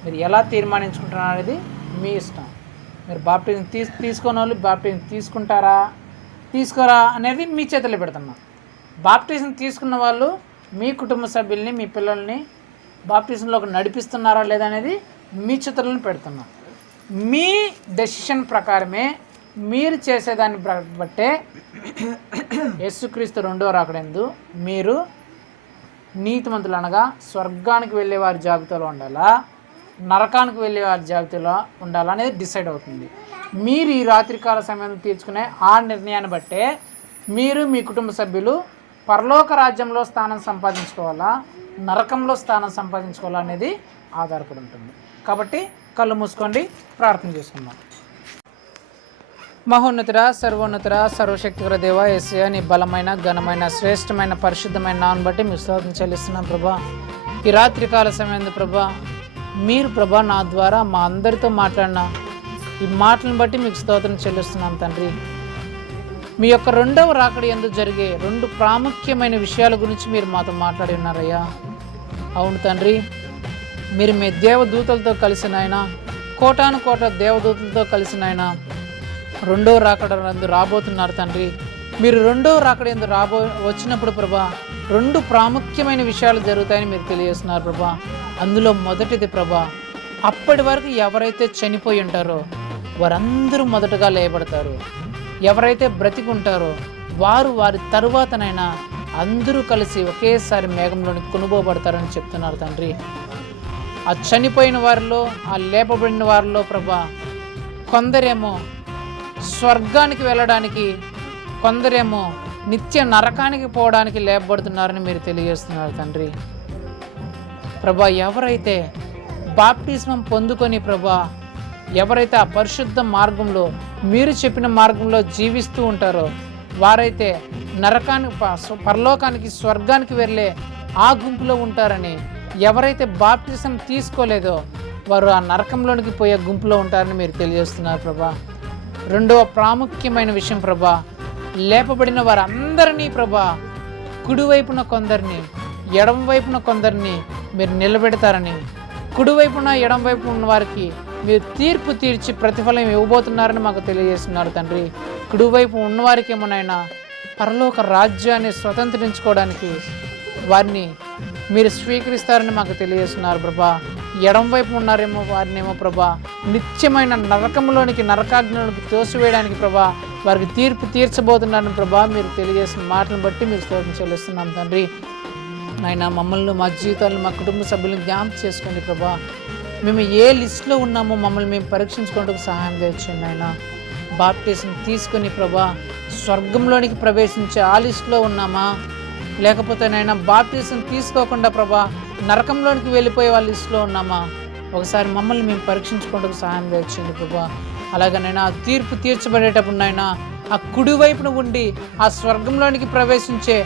మీరు ఎలా తీర్మానించుకుంటున్నారు అనేది మీ ఇష్టం. మీరు బాప్టిజం తీసుకున్న వాళ్ళు బాప్టిజం తీసుకుంటారా తీసుకోరా అనేది మీ చేతుల్లో పెడుతున్నా. బాప్టిజం తీసుకున్న వాళ్ళు మీ కుటుంబ సభ్యుల్ని మీ పిల్లల్ని బాప్టిజంలోకి నడిపిస్తున్నారా లేదా అనేది మీ చేతులను పెడుతున్నా. మీ డెసిషన్ ప్రకారమే మీరు చేసేదాన్ని బట్టే యేసుక్రీస్తు రెండో రాకడందు మీరు నీతిమంతులు అనగా స్వర్గానికి వెళ్ళే వారి జాబితాలో ఉండాలా నరకానికి వెళ్ళే వారి జాబితాలో ఉండాలా అనేది డిసైడ్ అవుతుంది. మీరు ఈ రాత్రికాల సమయంలో తీర్చుకునే ఆ నిర్ణయాన్ని బట్టే మీరు మీ కుటుంబ సభ్యులు పరలోక రాజ్యంలో స్థానం సంపాదించుకోవాలా నరకంలో స్థానం సంపాదించుకోవాలా అనేది ఆధారపడి ఉంటుంది. కాబట్టి కళ్ళు మూసుకోండి, ప్రార్థన చేసుకుందాం. మహోన్నతుడ సర్వోన్నతుడ సర్వశక్తికర దేవ యేసయ్య, నీ బలమైన ఘనమైన శ్రేష్టమైన పరిశుద్ధమైన నామం బట్టి మీకు స్తోత్రం చెల్లిస్తున్నాం ప్రభా. ఈ రాత్రికాల సమయంలో ప్రభా మీరు ప్రభా నా ద్వారా మా అందరితో మాట్లాడిన ఈ మాటలను బట్టి మీకు స్తోత్రం చెల్లిస్తున్నాం తండ్రి. మీ యొక్క రెండవ రాకడ యందు జరిగే రెండు ప్రాముఖ్యమైన విషయాల గురించి మీరు మాతో మాట్లాడి ఉన్నారయ్యా. అవును తండ్రి, మీరు మీ దేవదూతలతో కలిసిన ఆయన కోటాను కోట దేవదూతలతో కలిసిన ఆయన రెండవ రాకడ యందు రాబోతున్నారు తండ్రి. మీరు రెండవ రాకడ యందు వచ్చినప్పుడు ప్రభా రెండు ప్రాముఖ్యమైన విషయాలు జరుగుతాయని మీరు తెలియజేస్తున్నారు ప్రభా. అందులో మొదటిది ప్రభా, అప్పటి వరకు ఎవరైతే చనిపోయి ఉంటారో వారందరూ మొదటగా లేయబడతారు. ఎవరైతే బ్రతికి ఉంటారో వారి తరువాతనైనా అందరూ కలిసి ఒకేసారి మేఘంలోనికి కొనుగోబడతారని చెప్తున్నారు తండ్రి. ఆ చనిపోయిన వారిలో ఆ లేపబడిన వారిలో ప్రభా కొందరేమో స్వర్గానికి వెళ్ళడానికి కొందరేమో నిత్య నరకానికి పోవడానికి లేపబడుతున్నారని మీరు తెలియజేస్తున్నారు తండ్రి. ప్రభా ఎవరైతే బాప్టిజం పొందుకొని ప్రభా ఎవరైతే ఆ పరిశుద్ధ మార్గంలో మీరు చెప్పిన మార్గంలో జీవిస్తూ ఉంటారో వారైతే పరలోకానికి స్వర్గానికి వెళ్ళే ఆ గుంపులో ఉంటారని, ఎవరైతే బాప్టిజం తీసుకోలేదో వారు ఆ నరకంలోనికి పోయే గుంపులో ఉంటారని మీరు తెలియజేస్తున్నారు ప్రభా. రెండవ ప్రాముఖ్యమైన విషయం ప్రభా, లేపబడిన వారందరినీ ప్రభా కుడివైపున కొందరిని ఎడమ వైపున కొందరిని మీరు నిలబెడతారని, కుడివైపున ఎడమ వైపు ఉన్న వారికి మీరు తీర్పు తీర్చి ప్రతిఫలం ఇవ్వబోతున్నారని మాకు తెలియజేస్తున్నారు తండ్రి. కుడివైపు ఉన్నవారికి ఏమోనైనా పరలోక రాజ్యాన్ని స్వతంత్రించుకోవడానికి వారిని మీరు స్వీకరిస్తారని మాకు తెలియజేస్తున్నారు ప్రభా. ఎడమ వైపు ఉన్నారేమో వారినేమో ప్రభా నిత్యమైన నరకంలోనికి నరకాగ్నిలోనికి తోసివేయడానికి ప్రభా వారికి తీర్పు తీర్చబోతున్నారని ప్రభా మీరు తెలియజేసిన మాటలను బట్టి మీరు స్తోత్రం చెల్లిస్తున్నాం తండ్రి. నాయన మమ్మల్ని మా జీవితాలను మా కుటుంబ సభ్యులను జ్ఞాపకం చేసుకోండి ప్రభా. మేము ఏ లిస్టులో ఉన్నామో మమ్మల్ని మేము పరీక్షించుకోవడానికి సహాయం చేయండి నాయన. బాప్టిజం తీసుకొని ప్రభా స్వర్గంలోనికి ప్రవేశించే ఆ లిస్టులో ఉన్నామా, లేకపోతే నాయన బాప్టిజం తీసుకోకుండా ప్రభా నరకంలోనికి వెళ్ళిపోయే వాళ్ళ లిస్టులో ఉన్నామా? ఒకసారి మమ్మల్ని మేము పరీక్షించుకోవడానికి సహాయం చేయండి ప్రభా. అలాగే నైనా తీర్పు తీర్చబడేటప్పుడు నాయన ఆ కుడివైపున ఉండి ఆ స్వర్గంలోనికి ప్రవేశించే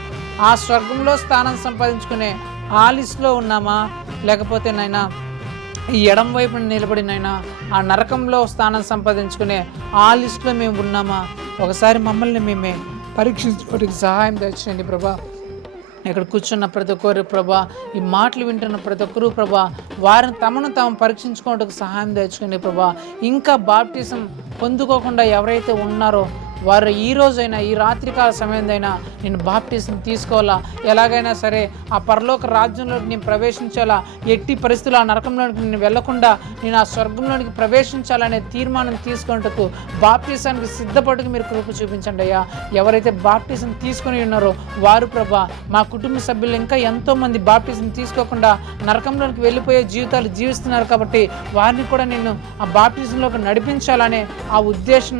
ఆ స్వర్గంలో స్థానం సంపాదించుకునే ఆ లిస్టులో ఉన్నామా, లేకపోతే నైనా ఈ ఎడం వైపున నిలబడినైనా ఆ నరకంలో స్థానం సంపాదించుకునే ఆ లిస్టులో మేము ఉన్నామా? ఒకసారి మమ్మల్ని మేమే పరీక్షించుకోవడానికి సహాయం తెచ్చండి ప్రభా. ఇక్కడ కూర్చున్న ప్రతి ఒక్కరు ప్రభా, ఈ మాటలు వింటున్న ప్రతి ఒక్కరు ప్రభా వారిని తమను తాము పరీక్షించుకోవడానికి సహాయం తెచ్చుకోండి ప్రభా. ఇంకా బాప్టిజం పొందుకోకుండా ఎవరైతే ఉన్నారో వారు ఈ రోజైనా ఈ రాత్రికాల సమయందైనా నేను బాప్టిజం తీసుకోవాలా, ఎలాగైనా సరే ఆ పరలోక రాజ్యంలోకి నేను ప్రవేశించాలా, ఎట్టి పరిస్థితుల్లో ఆ నరకంలోనికి నేను వెళ్లకుండా నేను ఆ స్వర్గంలోనికి ప్రవేశించాలనే తీర్మానం తీసుకున్నట్టుకు బాప్టిజానికి సిద్ధపడుకు మీరు కృప చూపించండి అయ్యా. ఎవరైతే బాప్టిజం తీసుకుని ఉన్నారో వారు ప్రభా, మా కుటుంబ సభ్యులు ఇంకా ఎంతోమంది బాప్టిజం తీసుకోకుండా నరకంలోనికి వెళ్ళిపోయే జీవితాలు జీవిస్తున్నారు కాబట్టి వారిని కూడా నేను ఆ బాప్టిజంలోకి నడిపించాలనే ఆ ఉద్దేశం,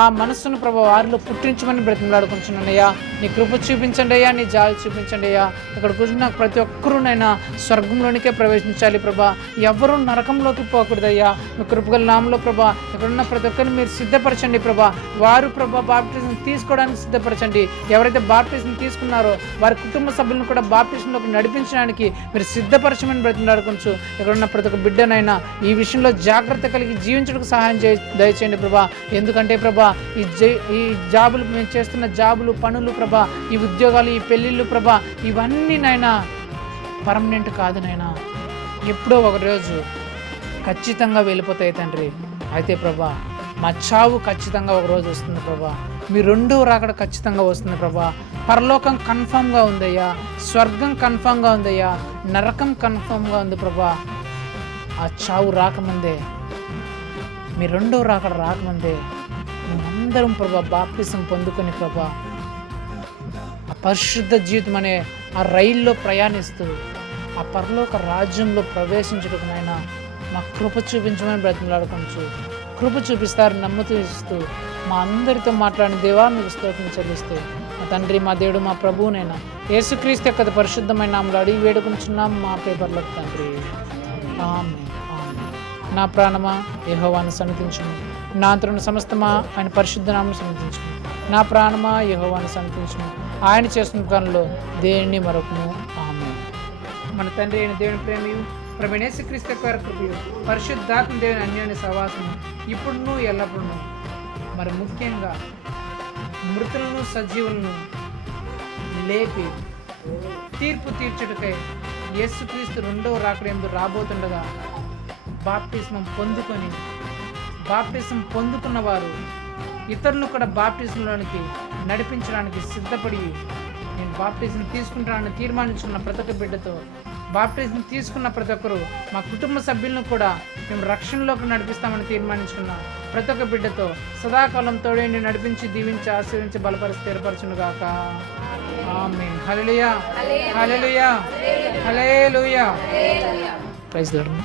ఆ మనస్సును ప్రభా వారిలో పుట్టించమని బ్రతిమలాడుకుంటున్నానయ్యా. నీ కృప చూపించండి అయ్యా, నీ జాలి చూపించండి అయ్యా. ఇక్కడ కూర్చున్న ప్రతి ఒక్కరూనైనా స్వర్గంలోనికే ప్రవేశించాలి ప్రభా, ఎవరూ నరకంలోకి పోకూడదయ్యా. మీ కృపగల నామంలో ప్రభా ఇక్కడున్న ప్రతి ఒక్కరిని మీరు సిద్ధపరచండి ప్రభా. వారు ప్రభా బాప్టిజం తీసుకోవడానికి సిద్ధపరచండి. ఎవరైతే బాప్టిజం తీసుకున్నారో వారి కుటుంబ సభ్యులను కూడా బాప్టిజంలోకి నడిపించడానికి మీరు సిద్ధపరచమని బ్రతిమలాడుకోవచ్చు. ఇక్కడున్న ప్రతి ఒక్క బిడ్డనైనా ఈ విషయంలో జాగ్రత్త కలిగి జీవించడానికి సహాయం దయచేయండి ప్రభా. ఎందుకంటే ప్రభా ఈ జాబులు మేము చేస్తున్న జాబులు, పనులు ప్రభా, ఈ ఉద్యోగాలు, ఈ పెళ్ళిళ్ళు ప్రభా, ఇవన్నీ నైనా పర్మనెంట్ కాదు నైనా, ఎప్పుడో ఒక రోజు ఖచ్చితంగా వెళ్ళిపోతాయి తండ్రి. అయితే ప్రభా మా చావు ఖచ్చితంగా ఒక రోజు వస్తుంది ప్రభా. మీ రెండో రాకడ ఖచ్చితంగా వస్తుంది ప్రభా. పరలోకం కన్ఫామ్గా ఉందయ్యా, స్వర్గం కన్ఫామ్గా ఉందయ్యా, నరకం కన్ఫామ్గా ఉంది ప్రభా. ఆ చావు రాకముందే, మీ రెండో రాకడ రాకముందే మేమందరం ప్రభా బాప్టిజం పొందుకొని ప్రభా ఆ పరిశుద్ధ జీవితం అనే ఆ రైల్లో ప్రయాణిస్తూ ఆ పరలోక రాజ్యంలో ప్రవేశించడానికి నాయన మా కృప చూపించమని బ్రతిమలాడుకోవచ్చు. కృప చూపిస్తారు నమ్ముతూ ఇస్తూ మా అందరితో మాట్లాడిన దేవా మీకు స్తోత్రం చెల్లిస్తూ మా తండ్రి, మా దేవుడు, మా ప్రభువునైనా యేసుక్రీస్తు యొక్క పరిశుద్ధమైన నామములో అడిగి వేడుకుంటున్నాం మా పేపర్లకు తండ్రి. ఆమేన్. నా ప్రాణమా యెహోవాను సన్నిధించుము, నా అంతరంగ సమస్తమా ఆయన పరిశుద్ధ నామమును సన్నిధించుము. నా ప్రాణమా యెహోవాను సన్నిధించుము, ఆయన చేస్తున్న పనుల్లో దేనిని మరొకము. ఆమేన్. మన తండ్రి అయిన దేవుని ప్రేమయు ప్రభువైన యేసుక్రీస్తు యొక్క కృపయు పరిశుద్ధాత్మ దేవుని అన్యోన్య సహవాసము ఇప్పుడును ఎల్లప్పుడూ, మరి ముఖ్యంగా మృతులను సజీవులను లేపి తీర్పు తీర్చుటకై యేసుక్రీస్తు రెండవ రాకడ రాబోతుండగా బాప్టిజం పొందుకున్న వారు ఇతరులను కూడా బాప్టిజంలోనికి నడిపించడానికి సిద్ధపడి నేను బాప్టిజం తీసుకుంటానని తీర్మానించుకున్న ప్రతి ఒక్క బిడ్డతో, బాప్టిజం తీసుకున్న ప్రతి ఒక్కరు మా కుటుంబ సభ్యులను కూడా మేము రక్షణలోకి నడిపిస్తామని తీర్మానించుకున్న ప్రతి ఒక్క బిడ్డతో సదాకాలం తోడేండి నడిపించి, దీవించి, ఆశీర్వించి, బలపరిచి, స్థిరపరచునుగాక. ఆమేన్. హల్లెలూయా, హల్లెలూయా, హల్లెలూయా. Praise the lord.